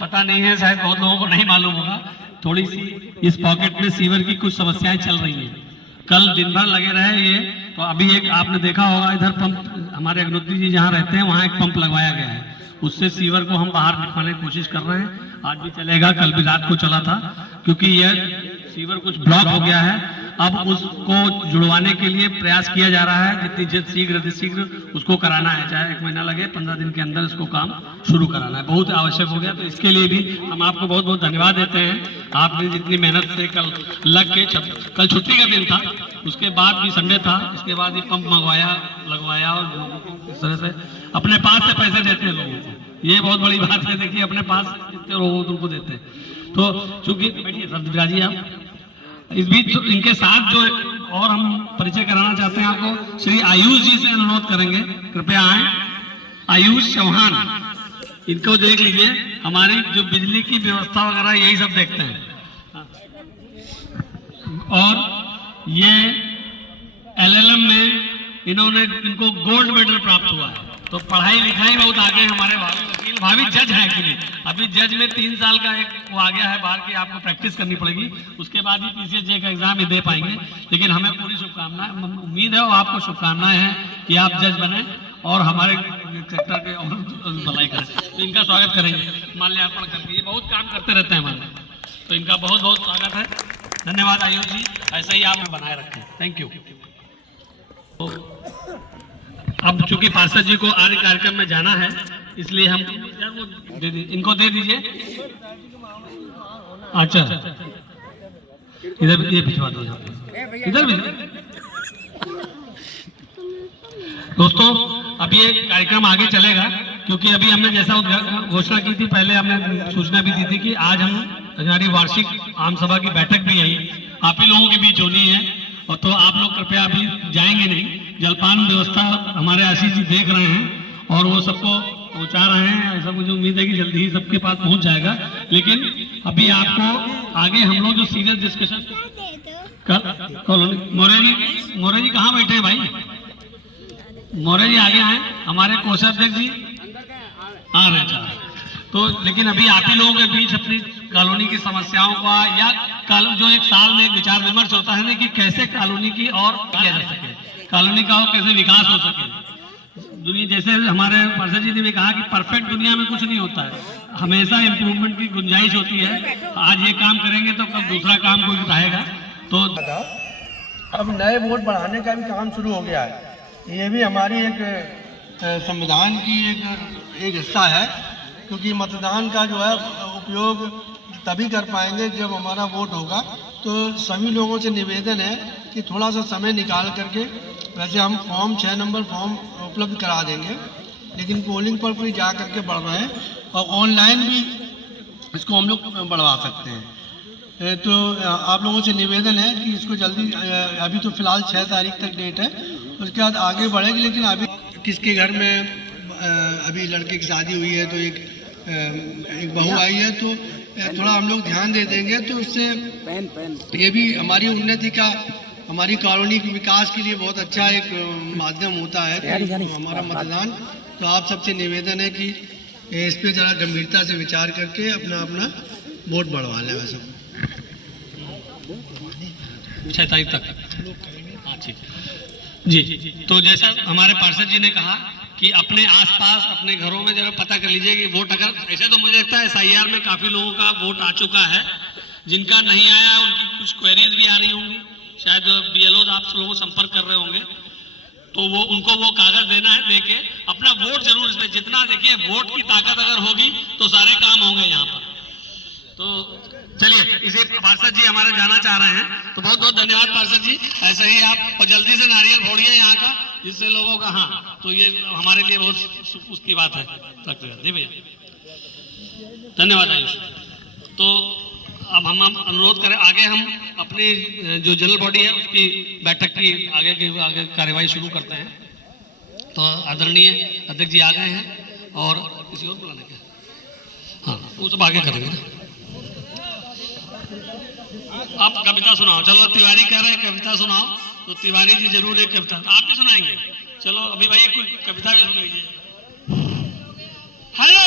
पता नहीं है, शायद बहुत लोगों को नहीं मालूम होगा, थोड़ी सी इस पॉकेट में सीवर की कुछ समस्याएं चल रही हैं। कल दिन भर लगे रहे ये, तो अभी एक आपने देखा होगा इधर पंप, हमारे अग्निहोत्री जी जहाँ रहते हैं वहाँ एक पंप लगवाया गया है, उससे सीवर को हम बाहर निकालने की कोशिश कर रहे हैं। आज भी चलेगा, कल भी रात को चला था, क्योंकि यह सीवर कुछ ब्लॉक हो गया है। अब उसको जुड़वाने के लिए प्रयास किया जा रहा है, जितनी शीघ्र उसको कराना है, चाहे 1 महीना लगे, 15 दिन के अंदर इसको काम शुरू कराना है, बहुत आवश्यक हो गया। तो इसके लिए भी हम आपको बहुत बहुत धन्यवाद देते हैं। आपने जितनी मेहनत से कल लग के, कल छुट्टी का दिन था, उसके बाद भी संडे था, इसके बाद ये पंप लगवाया और लोगों को इस तरह से अपने पास से पैसे देते हैं लोगों को। ये बहुत बड़ी बात है, देखिए अपने पास कितने लोगों को तुमको देते हैं। तो चूंकि बैठिए सर जी, आप इस बीच तो इनके साथ जो और हम परिचय कराना चाहते हैं आपको, श्री आयुष जी से अनुरोध करेंगे, कृपया आए। आयुष चौहान, इनको देख लीजिए, हमारी जो बिजली की व्यवस्था वगैरह यही सब देखते हैं। और ये LLM में इनको गोल्ड मेडल प्राप्त हुआ है। तो पढ़ाई लिखाई बहुत आगे है हमारे वकील भाभी जज है एक्चुअली। अभी जज में 3 साल का एक वो आ गया है बाहर की, आपको प्रैक्टिस करनी पड़ेगी, उसके बाद ही PCSJ का एग्जाम ही दे पाएंगे। लेकिन हमें पूरी शुभकामनाएं, उम्मीद है और आपको शुभकामनाएं हैं कि आप जज बने और हमारे सेक्टर के भलाई करें। तो इनका स्वागत करेंगे माल्यार्पण करके, ये बहुत काम करते रहते हैं हमारे, तो इनका बहुत बहुत स्वागत है। धन्यवाद आयुष जी, ऐसा ही आप बनाए रखें। Thank you. तो अब चूंकि पार्षद जी को आगे कार्यक्रम में जाना है, इसलिए हम इनको दे दीजिए। अच्छा इधर ये भिजवा दो, इधर भी। दोस्तों अब ये कार्यक्रम आगे चलेगा, क्योंकि अभी हमने जैसा घोषणा की थी, पहले हमने सूचना भी दी थी कि आज हमारी वार्षिक आम सभा की बैठक भी यही आप ही लोगों के बीच होनी है। और तो आप लोग कृपया अभी जाएंगे नहीं, जलपान व्यवस्था हमारे आशीष जी देख रहे हैं और वो सबको पहुंचा रहे हैं। ऐसा मुझे उम्मीद है कि जल्दी ही सबके पास पहुंच जाएगा। लेकिन अभी आपको आगे हम लोग जो सीरियस डिस्कशन मोरे जी कहाँ बैठे हैं भाई? मोरे जी आगे आए, हमारे कोषाध्यक्ष जी आ रहे हैं। तो लेकिन अभी आप ही लोगों के बीच अपनी कॉलोनी की समस्याओं का या जो एक साल में एक विचार विमर्श होता है ना कि कैसे कॉलोनी की और किया जा सके, कॉलोनी का और कैसे विकास हो सके। दुनिया जैसे हमारे पार्षद जी ने भी कहा कि परफेक्ट दुनिया में कुछ नहीं होता है, हमेशा इम्प्रूवमेंट की गुंजाइश होती है। आज ये काम करेंगे तो कब दूसरा काम कोई उठाएगा। तो अब नए वोट बढ़ाने का भी काम शुरू हो गया है। ये भी हमारी एक संविधान की एक हिस्सा है, क्योंकि मतदान का जो है उपयोग तभी कर पाएंगे जब हमारा वोट होगा। तो सभी लोगों से निवेदन है कि थोड़ा सा समय निकाल करके, वैसे हम फॉर्म 6 नंबर फॉर्म उपलब्ध करा देंगे, लेकिन पोलिंग पर कोई जा करके बढ़ रहे हैं और ऑनलाइन भी इसको हम लोग बढ़वा सकते हैं। तो आप लोगों से निवेदन है कि इसको जल्दी, अभी तो फिलहाल 6 तारीख तक डेट है, उसके बाद आगे बढ़ेगी। लेकिन अभी किसके घर में अभी लड़के की शादी हुई है तो एक बहू आई है, तो थोड़ा हम लोग ध्यान दे देंगे, तो उससे ये भी हमारी उन्नति का, हमारी कॉलोनी के विकास के लिए बहुत अच्छा एक माध्यम होता है तो हमारा मतदान। तो आप सबसे निवेदन है कि इस पे जरा गंभीरता से विचार करके अपना अपना वोट बढ़वा लें। वैसे 6 तारीख तक, हाँ ठीक जी। तो जैसा हमारे पार्षद जी ने कहा कि अपने आसपास अपने घरों में जरा पता कर लीजिए कि वोट, अगर ऐसे तो मुझे लगता है SIR में काफ़ी लोगों का वोट आ चुका है, जिनका नहीं आया उनकी कुछ क्वेरीज भी आ रही होंगी, शायद BLOs आप लोगों को संपर्क कर रहे होंगे, तो वो उनको वो कागज देना है, देके अपना वोट जरूर इसमें जितना, देखिए वोट की ताकत अगर होगी तो सारे काम होंगे यहाँ पर। तो चलिए, इसे पार्षद जी हमारे जाना चाह रहे हैं, तो बहुत बहुत धन्यवाद पार्षद जी। ऐसे ही आप और जल्दी से नारियल फोड़िए यहाँ का, जिससे लोगों का, हाँ तो ये हमारे लिए बहुत उसकी बात है। भैया धन्यवाद आयुष। तो अब हम अनुरोध करें, आगे हम अपनी जो जनरल बॉडी है उसकी बैठक की आगे कार्यवाही शुरू करते हैं। तो आदरणीय अध्यक्ष जी आ गए हैं और किसी और बुलाने के, हाँ वो सब आगे करेंगे। आप कविता सुनाओ, चलो तिवारी कह रहे हैं कविता सुनाओ, तो तिवारी जी जरूर एक कविता आप भी सुनाएंगे। चलो अभी भाई कोई कविता भी सुन लीजिए। हेलो,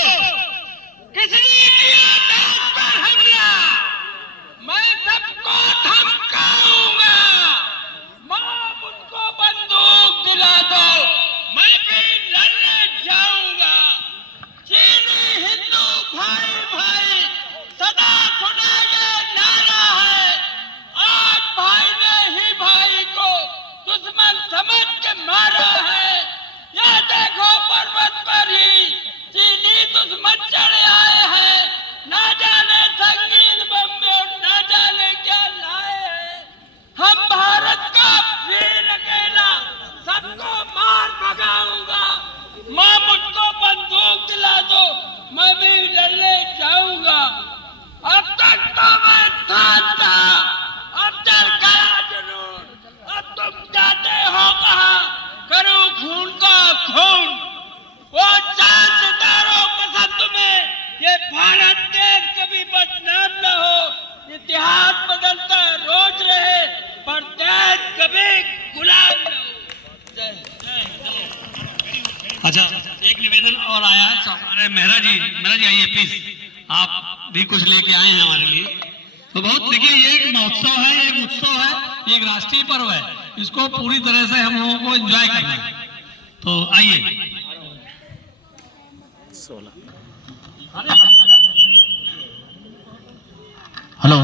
किसने किया देश पर हमला, मैं सबको धमकाऊंगा, मां मुझको बंदूक दिला दो, मैं भी लड़ने जाऊंगा। चीनी हिंदू भाई भाई सदा सुना ये नारा है, आज भाई ने ही भाई को दुश्मन समझ के मारा है। ये देखो पर्वत पर ही चीनी दुश्मन चढ़े आए हैं, ना जाने संगीन बम और ना जाने क्या लाए हैं। हम भारत का वीर अकेला सबको मार भगाऊंगा, मां मुझको बंदूक दिला दो, मैं भी लड़ने जाऊंगा। अब तक तो मैं साथ था, अब चल गया जुनून, अब तुम जाते हो कहां, करूं खून का खून। वो चांद सितारों पसंद में ये भारत देश कभी बदनाम न हो, इतिहास बदलता रोज रहे पर देश कभी गुलाम न हो। अच्छा निवेदन और आया है हमारे मेहरा जी आइए प्लीज, आप भी कुछ लेके आए हैं हमारे लिए। तो बहुत देखिए, ये एक महोत्सव है, ये एक उत्सव है, ये एक राष्ट्रीय पर्व है, इसको पूरी तरह से हम लोगों को एंजॉय करना है। तो आइए। हेलो,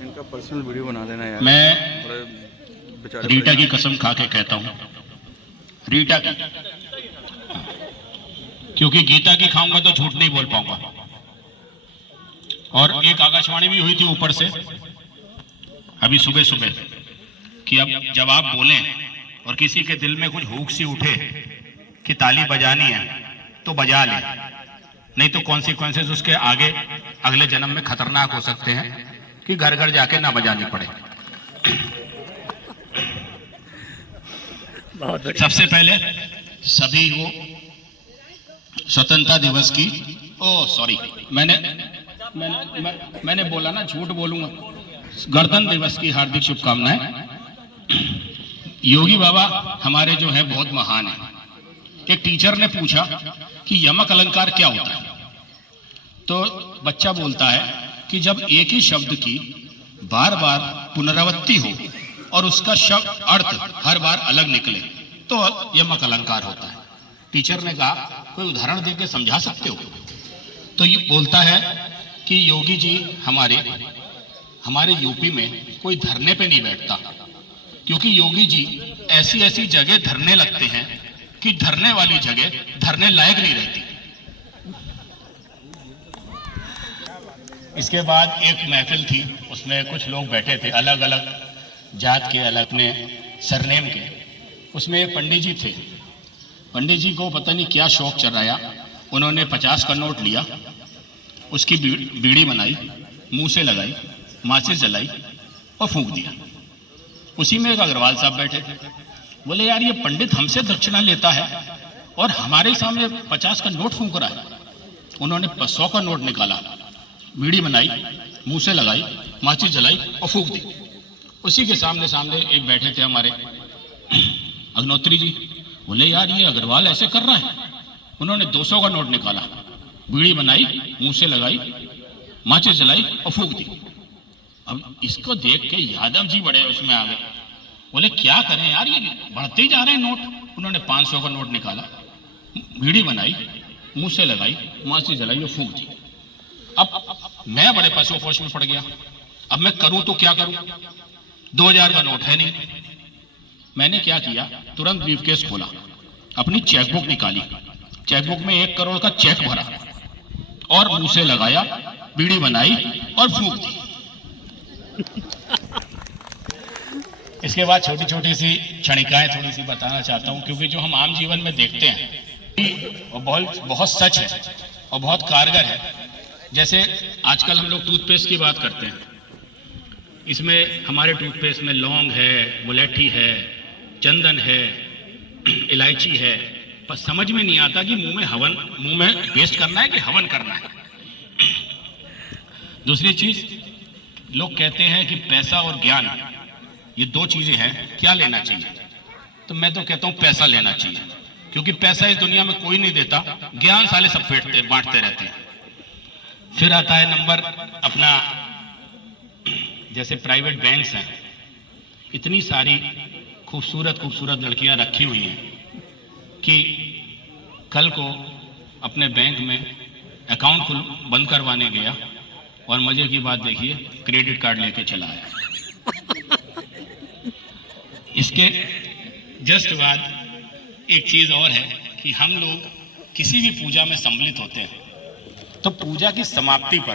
इनका पर्सनल वीडियो बना देना यार। मैं रीटा की कसम खा के कहता हूं, रीटा की, क्योंकि गीता की खाऊंगा तो झूठ नहीं बोल पाऊंगा। और एक आकाशवाणी भी हुई थी ऊपर से अभी सुबह कि अब जब आप बोलें और किसी के दिल में कुछ हुक सी उठे कि ताली बजानी है तो बजा ले, नहीं तो कॉन्सिक्वेंसेस उसके आगे अगले जन्म में खतरनाक हो सकते हैं कि घर घर जाके ना बजानी पड़े। सबसे पहले सभी को स्वतंत्रता दिवस की मैंने बोला ना, झूठ बोलूंगा, गणतंत्र दिवस की हार्दिक शुभकामनाएं। योगी बाबा हमारे जो है बहुत महान है। एक टीचर ने पूछा कि यमक अलंकार क्या होता है, तो बच्चा बोलता है कि जब एक ही शब्द की बार बार पुनरावृत्ति हो और उसका शब्द अर्थ हर बार अलग निकले तो यमक अलंकार होता है। टीचर ने कहा कोई उदाहरण देकर समझा सकते हो? तो ये बोलता है कि योगी जी हमारे यूपी में कोई धरने पे नहीं बैठता, क्योंकि योगी जी ऐसी ऐसी जगह धरने लगते हैं कि धरने वाली जगह धरने लायक नहीं रहती। इसके बाद एक महफिल थी, उसमें कुछ लोग बैठे थे अलग अलग जात के, अलग अपने सरनेम के। उसमें एक पंडित जी थे। पंडित जी को पता नहीं क्या शौक चढ़ाया, उन्होंने 50 का नोट लिया, उसकी बीड़ी बनाई, मुंह से लगाई, माचिस जलाई और फूंक दिया। उसी में एक अग्रवाल साहब बैठे थे। बोले यार, ये पंडित हमसे दक्षिणा लेता है और हमारे सामने 50 का नोट फूंक रहा है। उन्होंने 100 का नोट निकाला, बीड़ी बनाई, मुंह से लगाई, माचिस जलाई और फूंक दी। उसी के सामने एक बैठे थे हमारे अग्नोत्री जी। बोले यार, ये अग्रवाल ऐसे कर रहा है। उन्होंने 200 का नोट निकाला, बीड़ी बनाई, मुंह से लगाई, माचिस जलाई और फूंक दी। अब इसको देख के यादव जी बड़े उसमें आ गए। बोले क्या करें यार, ये बढ़ते ही जा रहे हैं नोट। उन्होंने 500 का नोट निकाला, बीड़ी बनाई, मुंह से लगाई, माचिस जलाई और फूंक दी। अब मैं बड़े पशुपोश में पड़ गया। अब मैं करूं तो क्या करूं? 2000 का नोट है नहीं। मैंने क्या किया, तुरंत ब्रीफकेस खोला, अपनी चेकबुक निकाली, चेकबुक में 1 करोड़ का चेक भरा और मुंह से लगाया, बीड़ी बनाई और फूंक दी। इसके बाद छोटी छोटी सी क्षणिकाएं थोड़ी सी बताना चाहता हूं, क्योंकि जो हम आम जीवन में देखते हैं वो बहुत सच है और बहुत कारगर है। जैसे आजकल हम लोग टूथपेस्ट की बात करते हैं, इसमें हमारे टूथपेस्ट में लौंग है, मुलेठी है, चंदन है, इलायची है, पर समझ में नहीं आता कि मुंह में पेस्ट करना है कि हवन करना है। दूसरी चीज, लोग कहते हैं कि पैसा और ज्ञान ये 2 चीजें हैं, क्या लेना चाहिए? तो मैं तो कहता हूं पैसा लेना चाहिए, क्योंकि पैसा इस दुनिया में कोई नहीं देता, ज्ञान साले सब बांटते रहते हैं। फिर आता है नंबर अपना, जैसे प्राइवेट बैंक्स हैं, इतनी सारी खूबसूरत लड़कियां रखी हुई हैं कि कल को अपने बैंक में अकाउंट बंद करवाने गया और मजे की बात देखिए, क्रेडिट कार्ड लेके चला आया। इसके जस्ट बाद एक चीज और है कि हम लोग किसी भी पूजा में सम्मिलित होते हैं तो पूजा की समाप्ति पर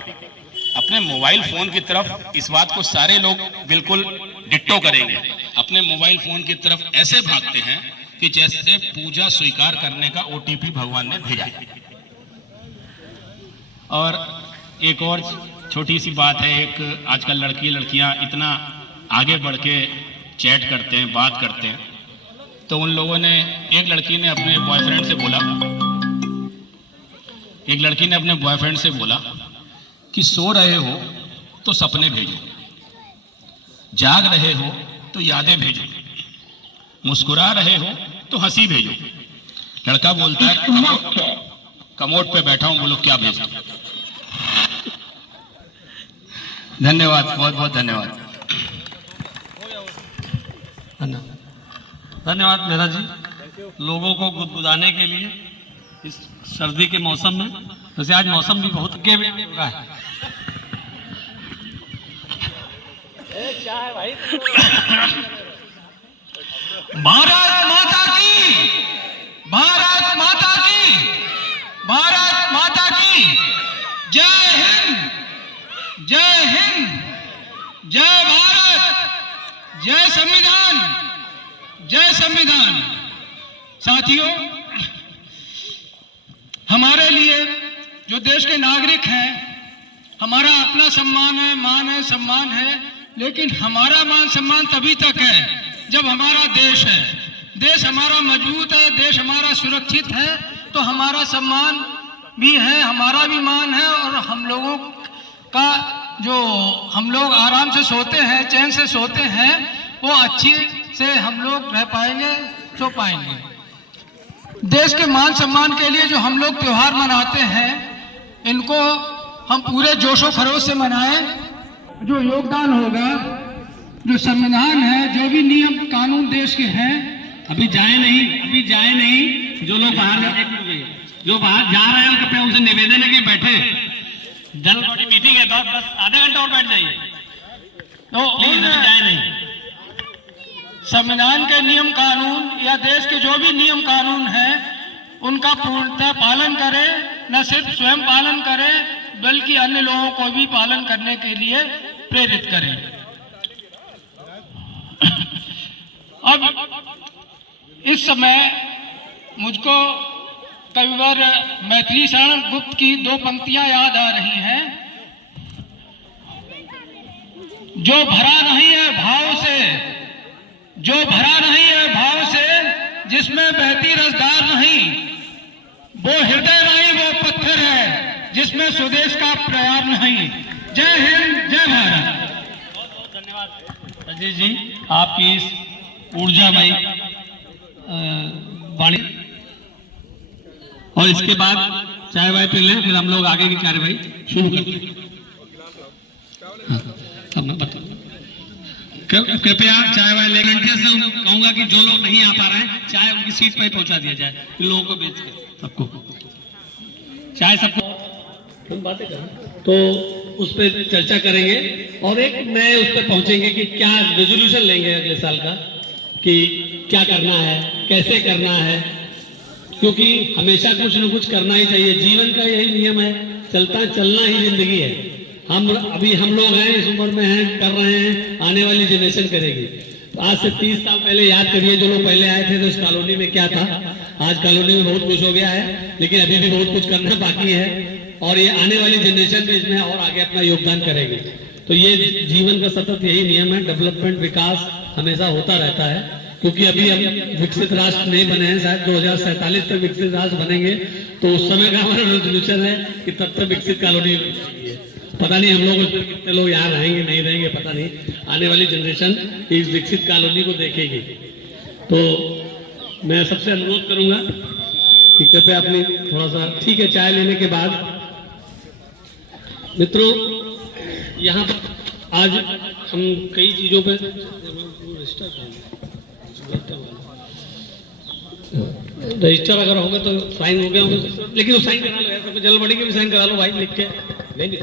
अपने मोबाइल फोन की तरफ, इस बात को सारे लोग बिल्कुल डिट्टो करेंगे, अपने मोबाइल फोन की तरफ ऐसे भागते हैं कि जैसे पूजा स्वीकार करने का OTP भगवान ने भेजा। और एक और छोटी सी बात है, एक आजकल लड़कियां इतना आगे बढ़ के चैट करते हैं, बात करते हैं, तो उन लोगों ने, एक लड़की ने अपने बॉयफ्रेंड से बोला कि सो रहे हो तो सपने भेजो, जाग रहे हो तो यादें भेजो, मुस्कुरा रहे हो तो हंसी भेजो, लड़का बोलता है कमोड पे बैठा हूं, बोलो क्या भेजता। धन्यवाद, बहुत बहुत धन्यवाद। धन्यवाद मेहरा जी, लोगों को गुदगुदाने के लिए इस सर्दी के मौसम में। वैसे आज मौसम भी बहुत हो रहा है। भारत माता की, भारत माता की, भारत माता की जय हिंद, जय हिंद, जय भारत, जय संविधान, जय संविधान। साथियों, हमारे लिए जो देश के नागरिक हैं, हमारा अपना सम्मान है, मान है, सम्मान है, लेकिन हमारा मान सम्मान तभी तक है जब हमारा देश है, देश हमारा मजबूत है, देश हमारा सुरक्षित है, तो हमारा सम्मान भी है, हमारा भी मान है, और हम लोगों का जो हम लोग आराम से सोते हैं, चैन से सोते हैं, वो अच्छी से हम लोग रह पाएंगे, सो पाएंगे। देश के मान सम्मान के लिए जो हम लोग त्योहार मनाते हैं, इनको हम पूरे जोशो खरोश से मनाएं। जो योगदान होगा, जो संविधान है, जो भी नियम कानून देश के हैं, अभी जाए नहीं, जो लोग बाहर जो बाहर जा रहे हैं कृपया उनसे निवेदन है कि बैठे, जनरल बॉडी मीटिंग है, तो बस आधा घंटा और बैठ जाइए, तो जाए नहीं। संविधान के नियम कानून या देश के जो भी नियम कानून है, उनका पूर्णतः पालन करें, न सिर्फ स्वयं पालन करें बल्कि अन्य लोगों को भी पालन करने के लिए प्रेरित करें। अब इस समय मुझको कविवर मैथिली शरण गुप्त की दो पंक्तियां याद आ रही हैं। जो भरा नहीं है भाव से, जो भरा नहीं है भाव से, जिसमें बहती रसधार नहीं, वो हृदय नहीं, वो पत्थर है जिसमें स्वदेश का प्यार नहीं। जय हिंद, जय भारत। बहुत बहुत धन्यवाद अजय जी, आपकी इस ऊर्जामयी वाणी। और इसके बाद चाय वाय पी लें, फिर हम लोग आगे की कार्यवाही शुरू करते हैं। अब मैं बताऊँ, कृपया चाय वाय ले घंटे से कहूंगा कि जो लोग नहीं आ पा रहे हैं, चाय उनकी सीट पर पहुंचा दिया जाए, इन लोगों को बेच के सबको चाय, सबको हम बातें करें तो उस पर चर्चा करेंगे और एक नए उस पर पहुंचेंगे कि क्या रेजोल्यूशन लेंगे अगले साल का, कि क्या करना है, कैसे करना है, क्योंकि हमेशा कुछ न कुछ करना ही चाहिए। जीवन का यही नियम है, चलना ही जिंदगी है। हम लोग हैं, इस उम्र में हैं, कर रहे हैं, आने वाली जनरेशन करेगी। तो आज से 30 साल पहले याद करिए, जो लोग पहले आए थे तो इस कॉलोनी में क्या था। आज कॉलोनी में बहुत कुछ हो गया है, लेकिन अभी भी बहुत कुछ करना बाकी है, और ये आने वाली जनरेशन भी इसमें और आगे अपना योगदान करेगी। तो ये जीवन का सतत यही नियम है, डेवलपमेंट, विकास हमेशा होता रहता है, क्योंकि अभी हम विकसित राष्ट्र नहीं बने हैं, शायद 2047 तक विकसित राष्ट्र बनेंगे, तो उस समय का हमारा रेजोल्यूशन है कि तब तक विकसित कॉलोनी है। पता नहीं हम लोग उसमें कितने लोग यहाँ रहेंगे नहीं रहेंगे पता नहीं, आने वाली जनरेशन इस विकसित कॉलोनी को देखेगी। तो मैं सबसे अनुरोध करूंगा कि कृपया अपनी थोड़ा सा, ठीक है, चाय लेने के बाद मित्रों, यहाँ पर आज हम कई चीजों पे रजिस्टर अगर होगा तो साइन हो गया होगा, लेकिन वो साइन करा लो यार, सबको जल्दबाजी के भी साइन करा लो भाई, लिख के नहीं लिख।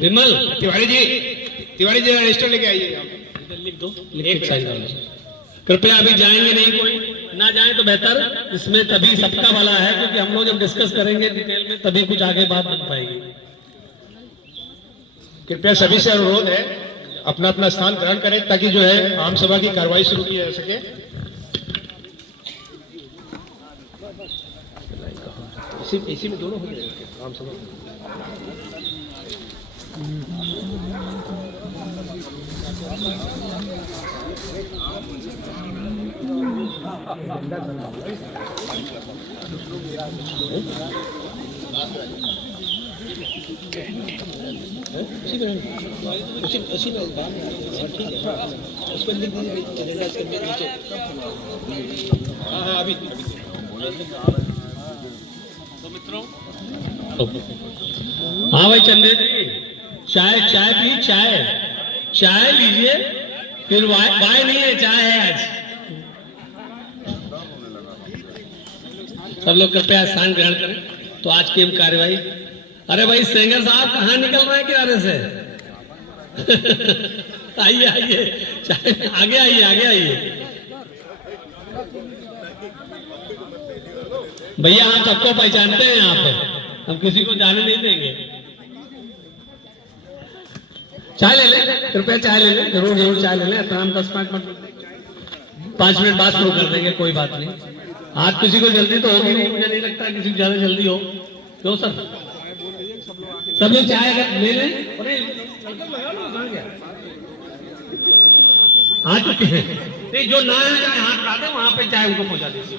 विमल तिवारी जी रजिस्टर लेके आइए, लिख दो, लिख के साइन करा लो। कृपया अभी जाएंगे नहीं, कोई ना जाए तो बेहतर, इसमें तभी सबका भला है, क्योंकि हम लोग जब डिस्कस करेंगे डिटेल में तभी कुछ आगे बात बन पाएगी। कृपया सभी से अनुरोध है अपना अपना स्थान ग्रहण करें, ताकि जो है आम सभा की कार्रवाई शुरू की जा सके। इसी में दोनों हो जाएंगे आम सभा। उसी में ठीक है, हाँ, उस पर लिख दीजिए, हाँ अभी तो मित्रों, हाँ भाई चंदे जी, चाय पी, चाय लीजिए, फिर वाय नहीं है, चाय है आज। सब लोग कृपया स्थान ग्रहण करें। तो आज की हम कार्यवाही, अरे भाई सेंगर साहब कहाँ निकल रहे हैं किनारे से? आइए आगे आइए भैया, हम सबको पहचानते हैं यहाँ पे, हम किसी को जाने नहीं देंगे। चाय ले लें, कृपया चाय ले लें, जरूर चाय ले लें। हम 5 मिनट बाद शुरू कर देंगे, कोई बात नहीं। आज किसी को जल्दी तो होगी नहीं, मुझे नहीं लगता किसी को ज्यादा जल्दी हो। क्यों सर, सब लोग चाय अगर ले लें। अरे आ चुके हैं, नहीं जो ना है हाथ उठाते वहां पे चाय उनको पहुंचा दीजिए।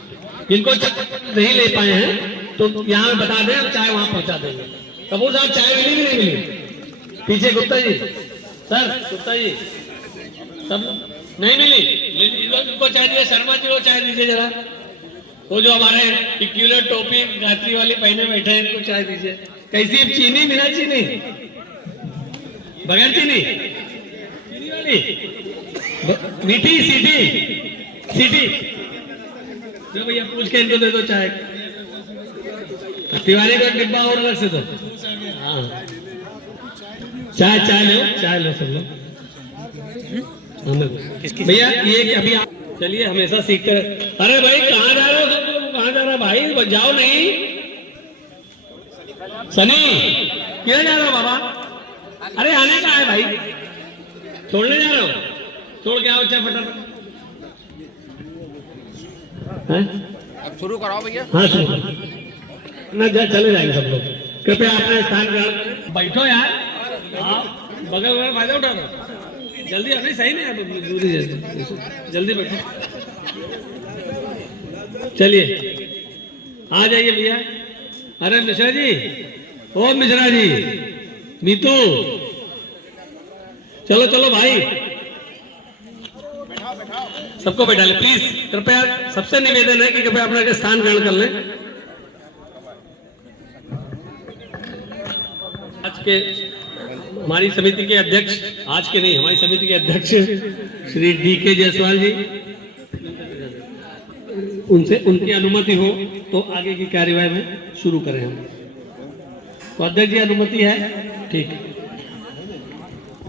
जिनको नहीं ले पाए हैं तो यहाँ में बता दें, हम चाय वहां पहुंचा देंगे। कपूर साहब चाय मिली कि नहीं मिली? पीछे गुप्ता जी, सर गुप्ता जी, सब नहीं मिली, इनको चाय दिया। शर्मा जी को चाय दीजिए जरा, वो जो हमारे इक्यूलर टोपी गायत्री वाली पहने बैठे हैं, इनको चाय दीजिए। कैसी चीनी, बिना चीनी, बगैर चीनी वाली, मीठी सीटी जो भैया पूछ के इनको दे दो चाय। तिवारी को एक डिब्बा और अलग से दो। हाँ चाय लो सब लोग भैया। ये अभी चलिए, हमेशा सीखते रहे। अरे भाई कहाँ जा रहे हो सब लोग? कहाँ जा रहा है भाई? जाओ नहीं। सनी किधर जा रहे हो बाबा? अरे आने का है भाई, छोड़ने जा रहे हो? छोड़ के आओ चाय फटाफट। अब शुरू कराओ भैया। हाँ शुरू ना, चले जाएंगे सब लोग। कृपया अपना स्थान ग्रहण करें। बैठो यार, आप बगल में फायदा उठा दो। जल्दी अपनी सही नहीं है, जल्दी बैठो। चलिए आ जाइए भैया। अरे मिश्रा जी, ओ मिश्रा जी, नीतू, चलो भाई, सबको बैठा ले प्लीज। कृपया सबसे निवेदन है कि कृपया अपना स्थान ग्रहण कर लें। आज के हमारी समिति के अध्यक्ष, आज के नहीं, हमारी समिति के अध्यक्ष श्री DK जायसवाल जी, उनसे उनकी अनुमति हो तो आगे की कार्यवाही में शुरू करें हम। तो अध्यक्ष जी अनुमति है? ठीक है,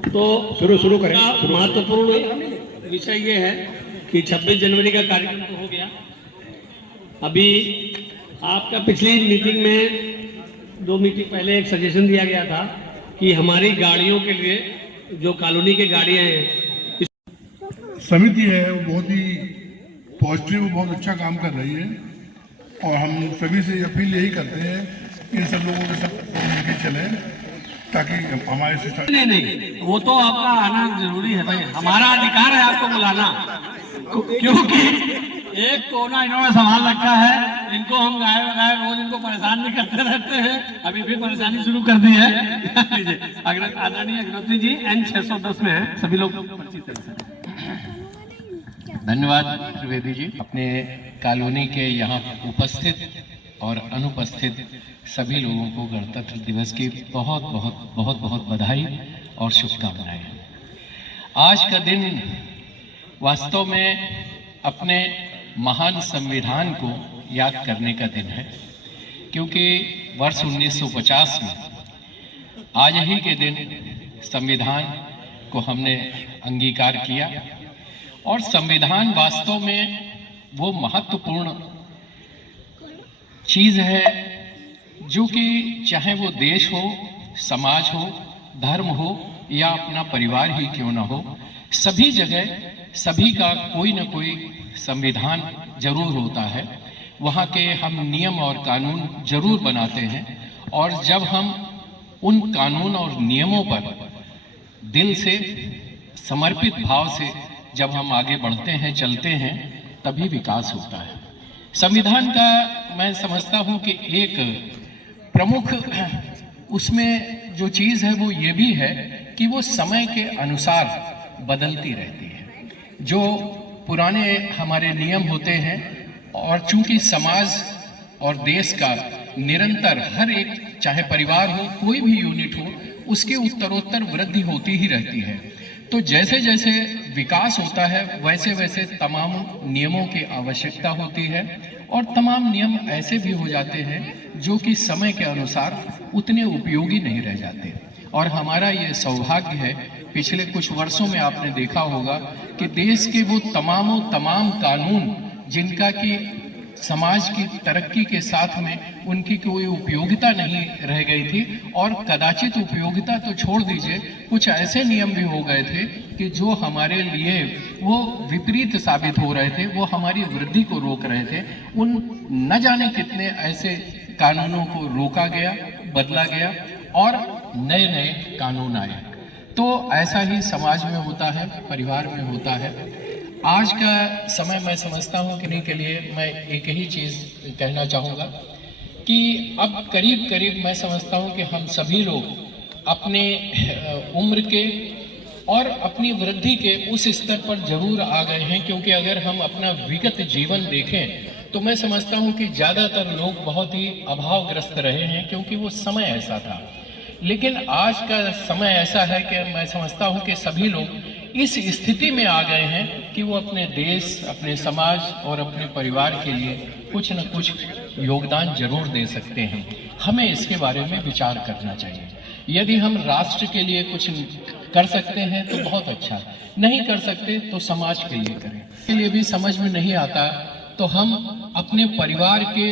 तो शुरू करें। महत्वपूर्ण विषय ये है कि 26 जनवरी का कार्यक्रम तो हो गया। अभी आपका पिछली मीटिंग में 2 मीटिंग पहले एक सजेशन दिया गया था कि हमारी गाड़ियों के लिए, जो कॉलोनी की गाड़ियां हैं, समिति है वो बहुत ही पॉजिटिव, बहुत अच्छा काम कर रही है। और हम सभी से अपील यही करते हैं कि इन सब लोगों के साथ मिलकर चलें, ताकि हमारे सिस्टम। नहीं, वो तो आपका आना जरूरी है भाई, हमारा अधिकार है आपको बुलाना, क्योंकि एक कोना इन्होंने संभाल रखा है। इनको हम गाय रोज इनको परेशान भी करते रहते हैं, अभी भी परेशानी शुरू कर दी है। आदरणीय अग्निहोत्री जी N610 में है, सभी लोग परिचित हैं। धन्यवाद त्रिवेदी जी। अपने कॉलोनी के यहाँ उपस्थित और अनुपस्थित सभी लोगों को गणतंत्र दिवस की बहुत बहुत बहुत बहुत बधाई और शुभकामनाएं। आज का दिन वास्तव में अपने महान संविधान को याद करने का दिन है, क्योंकि वर्ष 1950 में आज ही के दिन संविधान को हमने अंगीकार किया। और संविधान वास्तव में वो महत्वपूर्ण चीज है जो कि चाहे वो देश हो, समाज हो, धर्म हो या अपना परिवार ही क्यों ना हो, सभी जगह सभी का कोई ना कोई संविधान जरूर होता है। वहाँ के हम नियम और कानून जरूर बनाते हैं, और जब हम उन कानून और नियमों पर दिल से समर्पित भाव से जब हम आगे बढ़ते हैं, चलते हैं, तभी विकास होता है। संविधान का मैं समझता हूँ कि एक प्रमुख उसमें जो चीज़ है वो ये भी है कि वो समय के अनुसार बदलती रहती है। जो पुराने हमारे नियम होते हैं और चूंकि समाज और देश का निरंतर हर एक, चाहे परिवार हो, कोई भी यूनिट हो, उसकी उत्तरोत्तर वृद्धि होती ही रहती है। तो जैसे जैसे विकास होता है वैसे वैसे तमाम नियमों की आवश्यकता होती है, और तमाम नियम ऐसे भी हो जाते हैं जो कि समय के अनुसार उतने उपयोगी नहीं रह जाते। और हमारा ये सौभाग्य है, पिछले कुछ वर्षों में आपने देखा होगा कि देश के वो तमाम कानून जिनका कि समाज की तरक्की के साथ में उनकी कोई उपयोगिता नहीं रह गई थी, और कदाचित उपयोगिता तो छोड़ दीजिए, कुछ ऐसे नियम भी हो गए थे कि जो हमारे लिए वो विपरीत साबित हो रहे थे, वो हमारी वृद्धि को रोक रहे थे। उन न जाने कितने ऐसे कानूनों को रोका गया, बदला गया और नए नए कानून आए। तो ऐसा ही समाज में होता है, परिवार में होता है। आज का समय मैं समझता हूँ कि के लिए मैं एक ही चीज़ कहना चाहूँगा कि अब करीब करीब मैं समझता हूँ कि हम सभी लोग अपने उम्र के और अपनी वृद्धि के उस स्तर पर जरूर आ गए हैं, क्योंकि अगर हम अपना विगत जीवन देखें तो मैं समझता हूँ कि ज़्यादातर लोग बहुत ही अभावग्रस्त रहे हैं, क्योंकि वो समय ऐसा था। लेकिन आज का समय ऐसा है कि मैं समझता हूँ कि सभी लोग इस स्थिति में आ गए हैं कि वो अपने देश, अपने समाज और अपने परिवार के लिए कुछ न कुछ योगदान जरूर दे सकते हैं। हमें इसके बारे में विचार करना चाहिए। यदि हम राष्ट्र के लिए कुछ कर सकते हैं तो बहुत अच्छा, नहीं कर सकते तो समाज के लिए करें। इसके लिए भी समझ में नहीं आता तो हम अपने परिवार के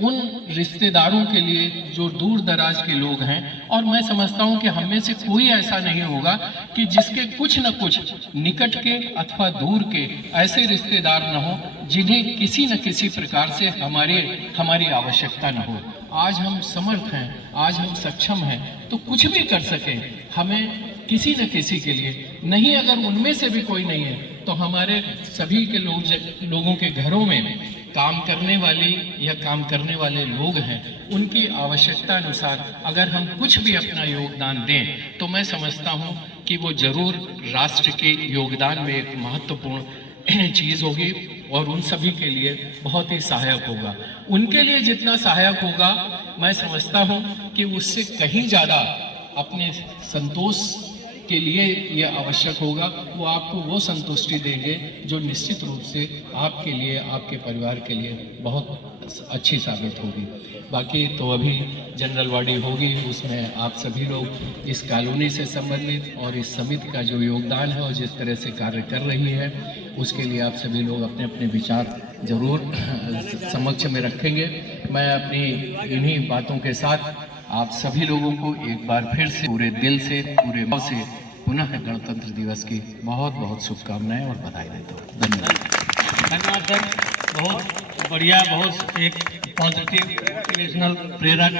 उन रिश्तेदारों के लिए जो दूर दराज के लोग हैं, और मैं समझता हूं कि हम में से कोई ऐसा नहीं होगा कि जिसके कुछ न कुछ निकट के अथवा दूर के ऐसे रिश्तेदार न हो जिन्हें किसी न किसी प्रकार से हमारी आवश्यकता न हो। आज हम समर्थ हैं, आज हम सक्षम हैं, तो कुछ भी कर सकें हमें किसी न किसी के लिए। नहीं, अगर उनमें से भी कोई नहीं है तो हमारे सभी के लोगों के घरों में काम करने वाली या काम करने वाले लोग हैं, उनकी आवश्यकता अनुसार अगर हम कुछ भी अपना योगदान दें तो मैं समझता हूं कि वो जरूर राष्ट्र के योगदान में एक महत्वपूर्ण चीज़ होगी और उन सभी के लिए बहुत ही सहायक होगा। उनके लिए जितना सहायक होगा मैं समझता हूं कि उससे कहीं ज़्यादा अपने संतोष के लिए यह आवश्यक होगा। वो आपको वो संतुष्टि देंगे जो निश्चित रूप से आपके लिए, आपके परिवार के लिए बहुत अच्छी साबित होगी। बाकी तो अभी जनरल बॉडी होगी, उसमें आप सभी लोग इस कॉलोनी से संबंधित और इस समिति का जो योगदान है और जिस तरह से कार्य कर रही है उसके लिए आप सभी लोग अपने अपने विचार जरूर समक्ष में रखेंगे। मैं अपनी इन्हीं बातों के साथ आप सभी लोगों को एक बार फिर से पूरे दिल से, पूरे मन से पुनः गणतंत्र दिवस की बहुत बहुत शुभकामनाएं और बधाई देता हूँ। धन्यवाद सर, बहुत बढ़िया, बहुत एक पॉजिटिव मोटिवेशनल प्रेरक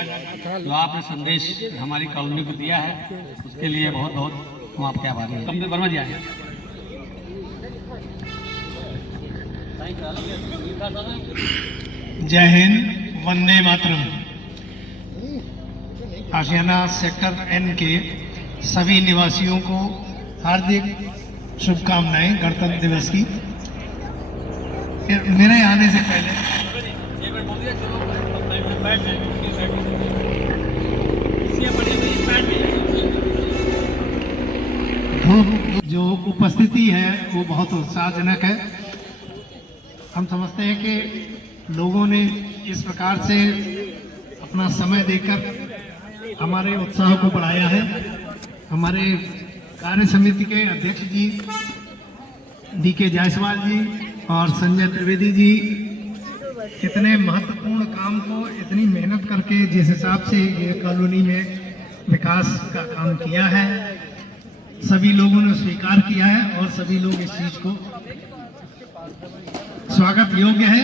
जो आपने संदेश हमारी कॉलोनी को दिया है, उसके लिए बहुत बहुत हम आपके आभारी हैं। कमलेश वर्मा जी आए। जय हिंद, वंदे मातरम। आशियाना सेक्टर एन के सभी निवासियों को हार्दिक शुभकामनाएं गणतंत्र दिवस की। मेरे आने से पहले जो उपस्थिति है वो बहुत उत्साहजनक है। हम समझते हैं कि लोगों ने इस प्रकार से अपना समय देकर हमारे उत्साह को बढ़ाया है। हमारे कार्य समिति के अध्यक्ष जी DK जायसवाल जी और संजय त्रिवेदी जी इतने महत्वपूर्ण काम को इतनी मेहनत करके जिस हिसाब से ये कॉलोनी में विकास का काम किया है, सभी लोगों ने स्वीकार किया है और सभी लोग इस चीज को स्वागत योग्य है।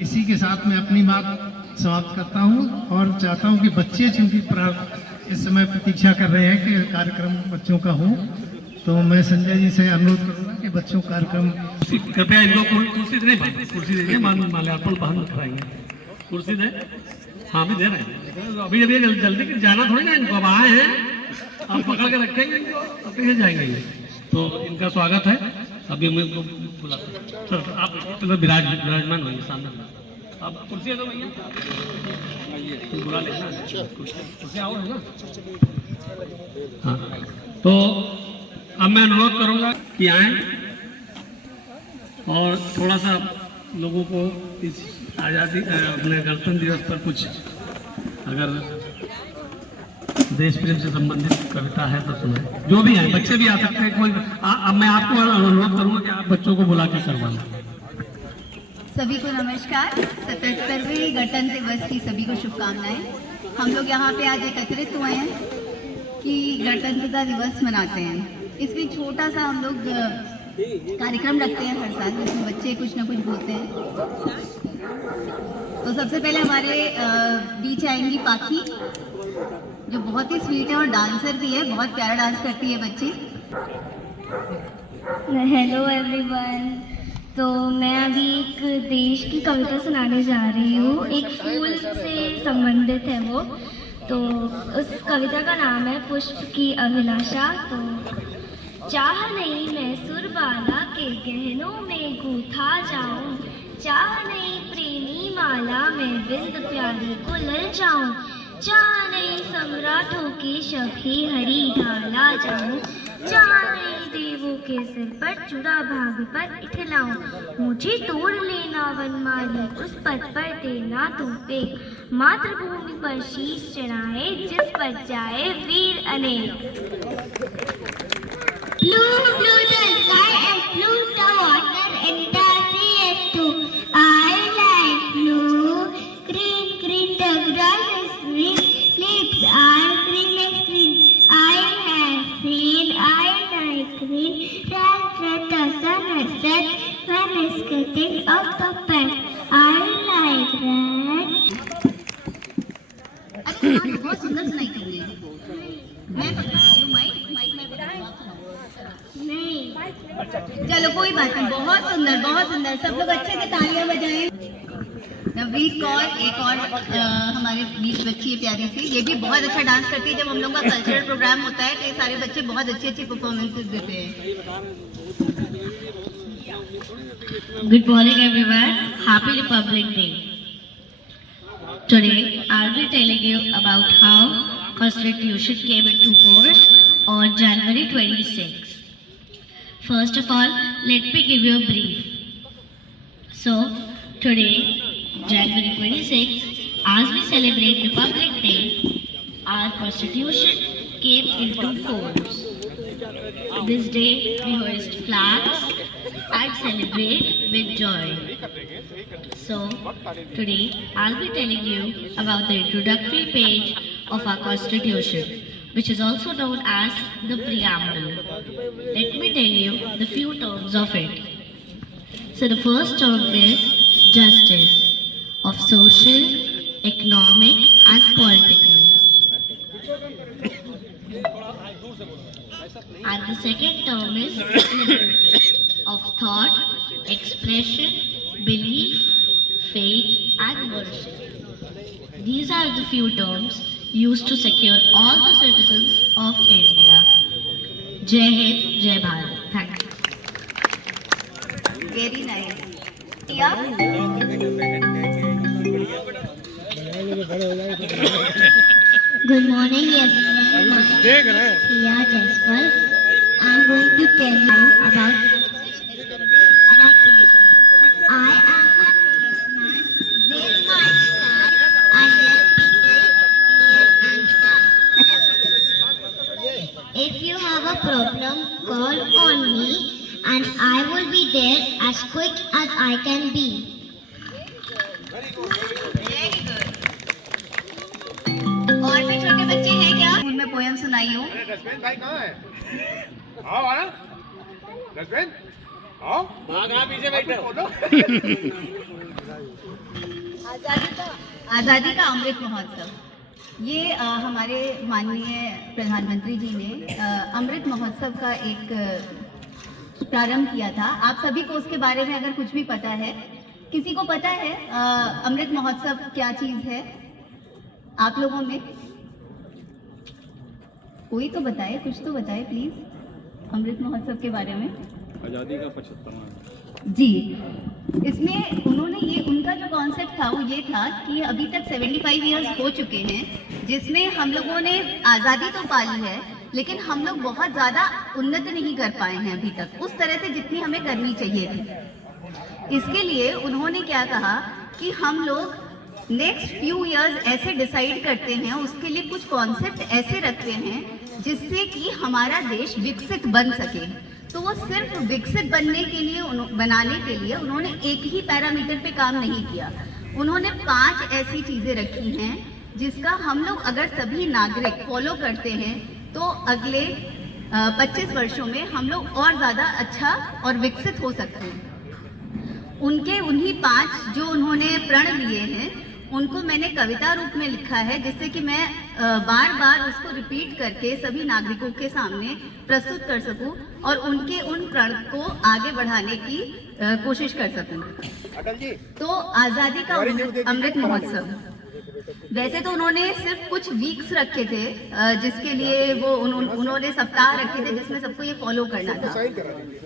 इसी के साथ मैं अपनी बात समाप्त करता हूं और चाहता हूं कि बच्चे चूंकि इस समय प्रतीक्षा कर रहे हैं कि कार्यक्रम बच्चों का हो, तो मैं संजय जी से अनुरोध करूंगा कि बच्चों कार्यक्रम कृपया इन लोग कुर्सी नहीं, कुर्सी दीजिए, माल्यार्पण पहन कराएंगे। कुर्सी दे, हाँ भी दे रहे हैं। अभी अभी जल्दी जाना थोड़ी ना, इनको अब आए हैं, आप पकड़ के रखेंगे इनको, जाएंगे। तो इनका स्वागत है। अभी मैं उनको बुलाता हूँ। सर आप विराजमान होंगे सामने, आप कुर्सी दो भैया, बुला लेना, कुर्सी आओ है ना। हाँ, तो अब मैं अनुरोध करूँगा कि आएँ और थोड़ा सा लोगों को इस आज़ादी अपने गणतंत्र दिवस पर कुछ अगर देश प्रेम से संबंधित कविता है तो सुनाए। जो भी है, बच्चे भी आ सकते हैं, कोई अब मैं आपको अनुरोध करूंगा कि आप बच्चों को बुला के करवाना। सभी को नमस्कार। 77वें गणतंत्र दिवस की सभी को शुभकामनाएं। हम लोग यहाँ पे आज एकत्रित हुए हैं कि गणतंत्रता दिवस मनाते हैं। इसमें छोटा सा हम लोग कार्यक्रम रखते हैं हर साल, जिसमें बच्चे कुछ ना कुछ बोलते हैं। तो सबसे पहले हमारे बीच आएंगी पाखी, जो बहुत ही स्वीट है और डांसर भी है, बहुत प्यारा डांस करती है बच्ची। हेलो एवरीवन, तो मैं अभी एक देश की कविता सुनाने जा रही हूँ। एक फूल से संबंधित है वो। तो उस कविता का नाम है पुष्प की अभिलाषा। तो चाह नहीं मैं सुरबाला के गहनों में गूथा जाऊं, चाह नहीं प्रेमी माला में बिंद प्यारी को ललचाऊं, चाह नहीं सम्राटों की शफी हरी ढाला जाऊं, चाह नहीं देवों के सिर पर चुरा भाग पर इठलाऊं, मुझे तोड़ लेना वनमाली उस पद पर देना तुम पे, मातृभूमि पर शीश चढ़ाए जिस पर जाए वीर अनेक। Blue, blue the sky and blue the water and the sea is too. I like blue, green, green the grass is green, leaves are green and green. I have seen, I like green, red, red the sun has set, when is getting off the bed. I like red. बहुत सुंदर सुनाई तुमने। मैं mic में नहीं, चलो कोई बात नहीं। बहुत सुंदर, बहुत सुंदर। सब लोग अच्छे से तालियां बजाएं। नवनीत कौर एक और हमारे बीच बच्ची है प्यारी सी, ये भी बहुत अच्छा डांस करती है। जब हम लोग का कल्चरल प्रोग्राम होता है तो ये सारे बच्चे बहुत अच्छी अच्छी परफॉर्मेंसेस देते हैं। Good morning everyone, Happy Republic Day. Today I'll be telling you about how Constitution came into force on January 26. First of all, let me give you a brief. So, today, January 26, as we celebrate Republic Day, our Constitution came into force. This day, we hoist flags and celebrate with joy. So, today, I'll be telling you about the introductory page of our Constitution, which is also known as the preamble. Let me tell you the few terms of it. So the first term is justice of social, economic and political. And the second term is liberty of thought, expression, belief, faith and worship. These are the few terms used to secure all the citizens of India. Jai Hind, Jai Bharat. Thank you. Very nice. Yeah? Good morning everyone. Priya Jaspal. I'm going to tell you about police. I am a policeman with my star and let people know and fun. If you have a problem, call on me and I will be there as quick as I can be. और भी छोटे बच्चे हैं क्या? School में poem सुनाई हो? Dustbin भाई कहाँ है? आओ आना। डस्टबिन आओ। कहाँ पीछे बैठे हो? आज़ादी का अमृत महोत्सव, ये हमारे माननीय प्रधानमंत्री जी ने अमृत महोत्सव का एक प्रारंभ किया था। आप सभी को उसके बारे में अगर कुछ भी पता है, किसी को पता है अमृत महोत्सव क्या चीज़ है? आप लोगों में कोई तो बताए, कुछ तो बताए प्लीज अमृत महोत्सव के बारे में। आज़ादी का 75वां जी, इसमें उन्होंने ये उनका जो कॉन्सेप्ट था वो ये था कि अभी तक 75 इयर्स हो चुके हैं, जिसमें हम लोगों ने आज़ादी तो पाली है, लेकिन हम लोग बहुत ज़्यादा उन्नति नहीं कर पाए हैं अभी तक उस तरह से जितनी हमें करनी चाहिए थी। इसके लिए उन्होंने क्या कहा कि हम लोग नेक्स्ट फ्यू इयर्स ऐसे डिसाइड करते हैं, उसके लिए कुछ कॉन्सेप्ट ऐसे रखते हैं जिससे कि हमारा देश विकसित बन सके। तो वो सिर्फ विकसित बनने के लिए बनाने के लिए उन्होंने एक ही पैरामीटर पे काम नहीं किया। उन्होंने 5 ऐसी चीज़ें रखी हैं जिसका हम लोग अगर सभी नागरिक फॉलो करते हैं तो अगले 25 वर्षों में हम लोग और ज़्यादा अच्छा और विकसित हो सकते हैं। उनके उन्हीं 5 जो उन्होंने प्रण लिए हैं उनको मैंने कविता रूप में लिखा है, जिससे कि मैं बार बार उसको रिपीट करके सभी नागरिकों के सामने प्रस्तुत कर सकूं और उनके उन प्रण को आगे बढ़ाने की कोशिश कर सकूं। तो आज़ादी का अमृत महोत्सव, वैसे तो उन्होंने सिर्फ कुछ वीक्स रखे थे जिसके लिए वो उन्होंने सप्ताह रखे थे जिसमें सबको ये फॉलो करना था,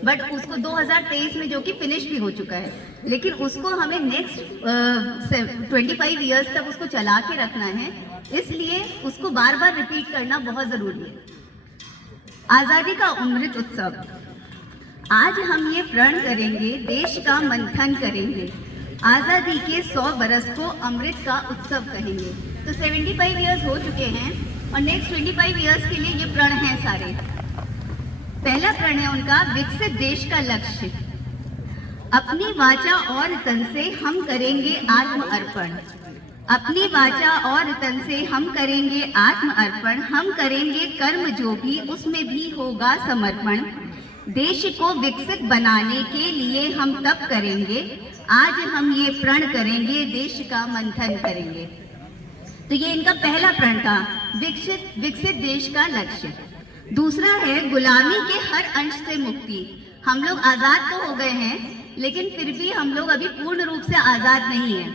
बट उसको 2023 में जो कि फिनिश भी हो चुका है, लेकिन उसको हमें नेक्स्ट 25 इयर्स तक उसको चला के रखना है, इसलिए उसको बार बार रिपीट करना बहुत ज़रूरी है। आज़ादी का अमृत उत्सव, आज हम ये प्रण करेंगे, देश का मंथन करेंगे, आज़ादी के 100 बरस को अमृत का उत्सव कहेंगे। तो 75 इयर्स हो चुके हैं और नेक्स्ट 25 इयर्स के लिए ये प्रण हैं सारे। पहला प्रण है उनका विकसित देश का लक्ष्य। अपनी वाचा और तन से हम करेंगे आत्म अर्पण। अपनी वाचा और तन से हम करेंगे आत्म अर्पण। हम करेंगे कर्म जो भी उसमें भी होगा समर्पण। देश को विकसित बनाने के लिए हम तप करेंगे। आज हम ये प्रण करेंगे, देश का मंथन करेंगे। तो ये इनका पहला प्रण था, विकसित देश का लक्ष्य। दूसरा है गुलामी के हर अंश से मुक्ति। हम लोग आज़ाद तो हो गए हैं, लेकिन फिर भी हम लोग अभी पूर्ण रूप से आज़ाद नहीं हैं।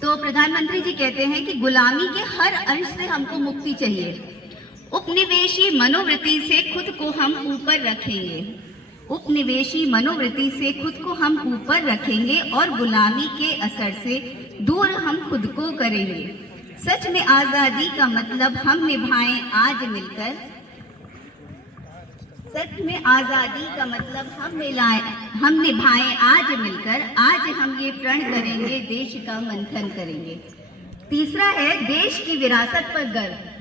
तो प्रधानमंत्री जी कहते हैं कि गुलामी के हर अंश से हमको मुक्ति चाहिए। उपनिवेशी मनोवृत्ति से खुद को हम ऊपर रखेंगे। उपनिवेशी मनोवृत्ति से खुद को हम ऊपर रखेंगे और गुलामी के असर से दूर हम खुद को करेंगे। सच में आज़ादी का मतलब हम निभाएं आज मिलकर। सच में आज़ादी का मतलब हम निभाएं आज मिलकर। आज हम ये प्रण करेंगे, देश का मंथन करेंगे। तीसरा है देश की विरासत पर गर्व।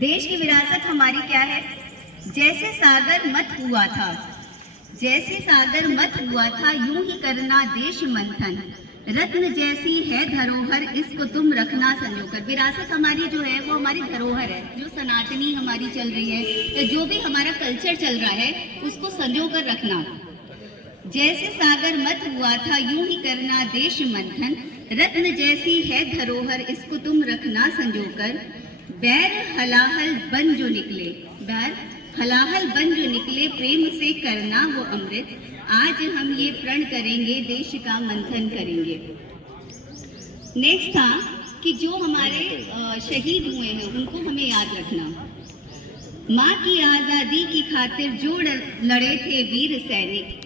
देश की विरासत हमारी क्या है? जैसे सागर मत हुआ था, जैसे सागर मत हुआ था, यूं ही करना देश मंथन। रत्न जैसी है धरोहर, इसको तुम रखना संजोकर। विरासत हमारी जो है वो हमारी धरोहर है, जो सनातनी हमारी चल रही है, या जो भी हमारा कल्चर चल रहा है उसको संजो कर रखना। जैसे सागर मत हुआ था, यूं ही करना देश मंथन। रत्न जैसी है धरोहर, इसको तुम रखना संजोकर। बैर हलाहल बन जो निकले, बैर हलाहल बन जो निकले, प्रेम से करना वो अमृत। आज हम ये प्रण करेंगे, देश का मंथन करेंगे। नेक्स्ट था कि जो हमारे शहीद हुए हैं उनको हमें याद रखना। माँ की आज़ादी की खातिर जो लड़े थे वीर सैनिक,